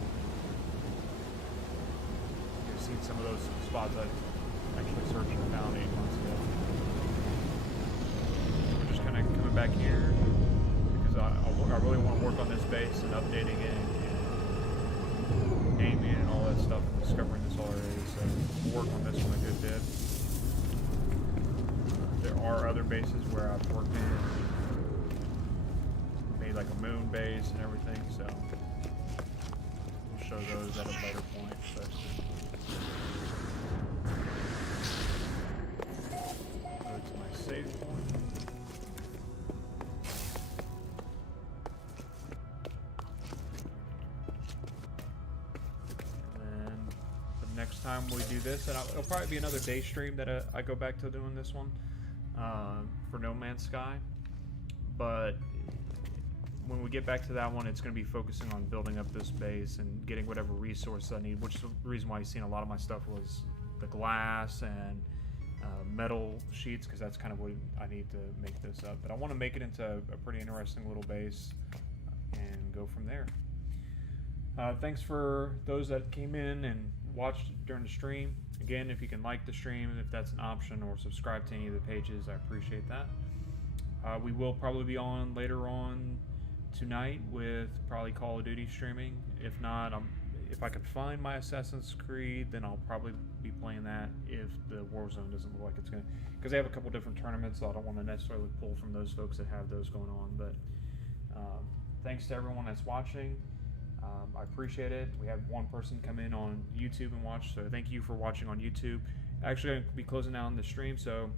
you've seen some of those spots I actually searched and found 8 months ago. We're just kind of coming back here because I really want to work on this base and updating it and naming and all that stuff and discovering this already. So we'll work on this one a good bit. There are other bases where I've worked in, made like a moon base and everything, so we'll show those at a later point. But go to my save point. And then the next time we do this, and it'll probably be another day stream that I go back to doing this one. For No Man's Sky, but when we get back to that one, it's going to be focusing on building up this base and getting whatever resources I need, which is the reason why you've seen a lot of my stuff was the glass and metal sheets, because that's kind of what I need to make this up. But I want to make it into a pretty interesting little base and go from there. Thanks for those that came in and watched during the stream. Again, if you can like the stream, if that's an option, or subscribe to any of the pages, I appreciate that. We will probably be on later on tonight with probably Call of Duty streaming. If not, if I can find my Assassin's Creed, then I'll probably be playing that if the Warzone doesn't look like it's going to, because they have a couple different tournaments, so I don't want to necessarily pull from those folks that have those going on. But thanks to everyone that's watching. I appreciate it. We had one person come in on YouTube and watch, so thank you for watching on YouTube. Actually, I'm going to be closing down the stream, so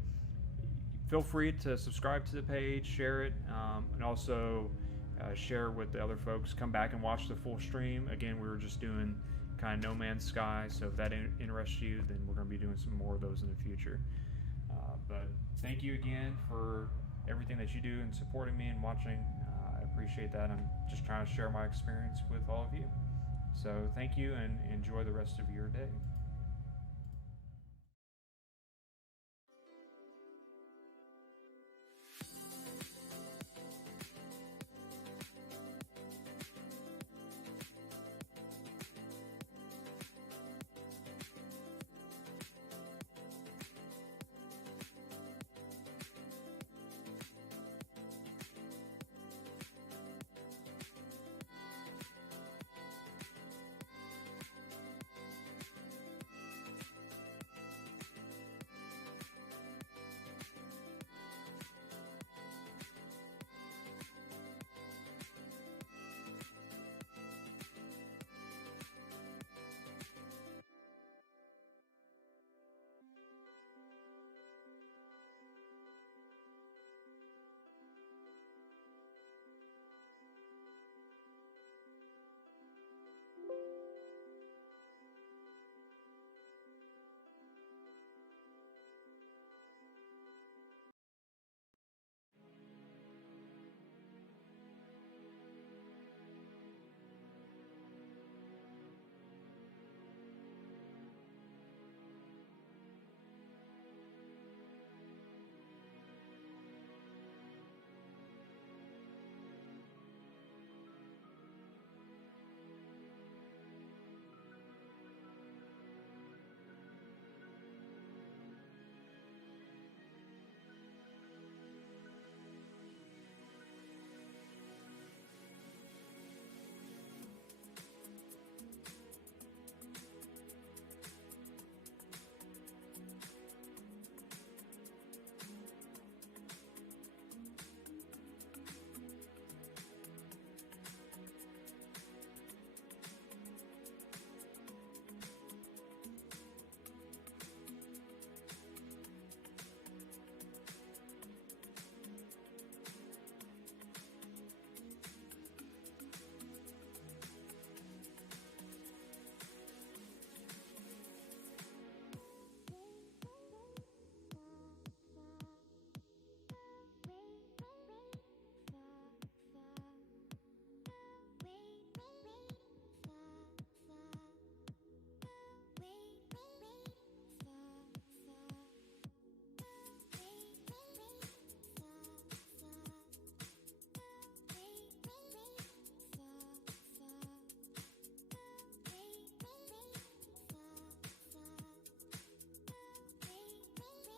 feel free to subscribe to the page, share it, and also share with the other folks. Come back and watch the full stream. Again, we were just doing kind of No Man's Sky, so if that interests you, then we're going to be doing some more of those in the future. But thank you again for everything that you do and supporting me and watching. Appreciate that. I'm just trying to share my experience with all of you. So thank you and enjoy the rest of your day.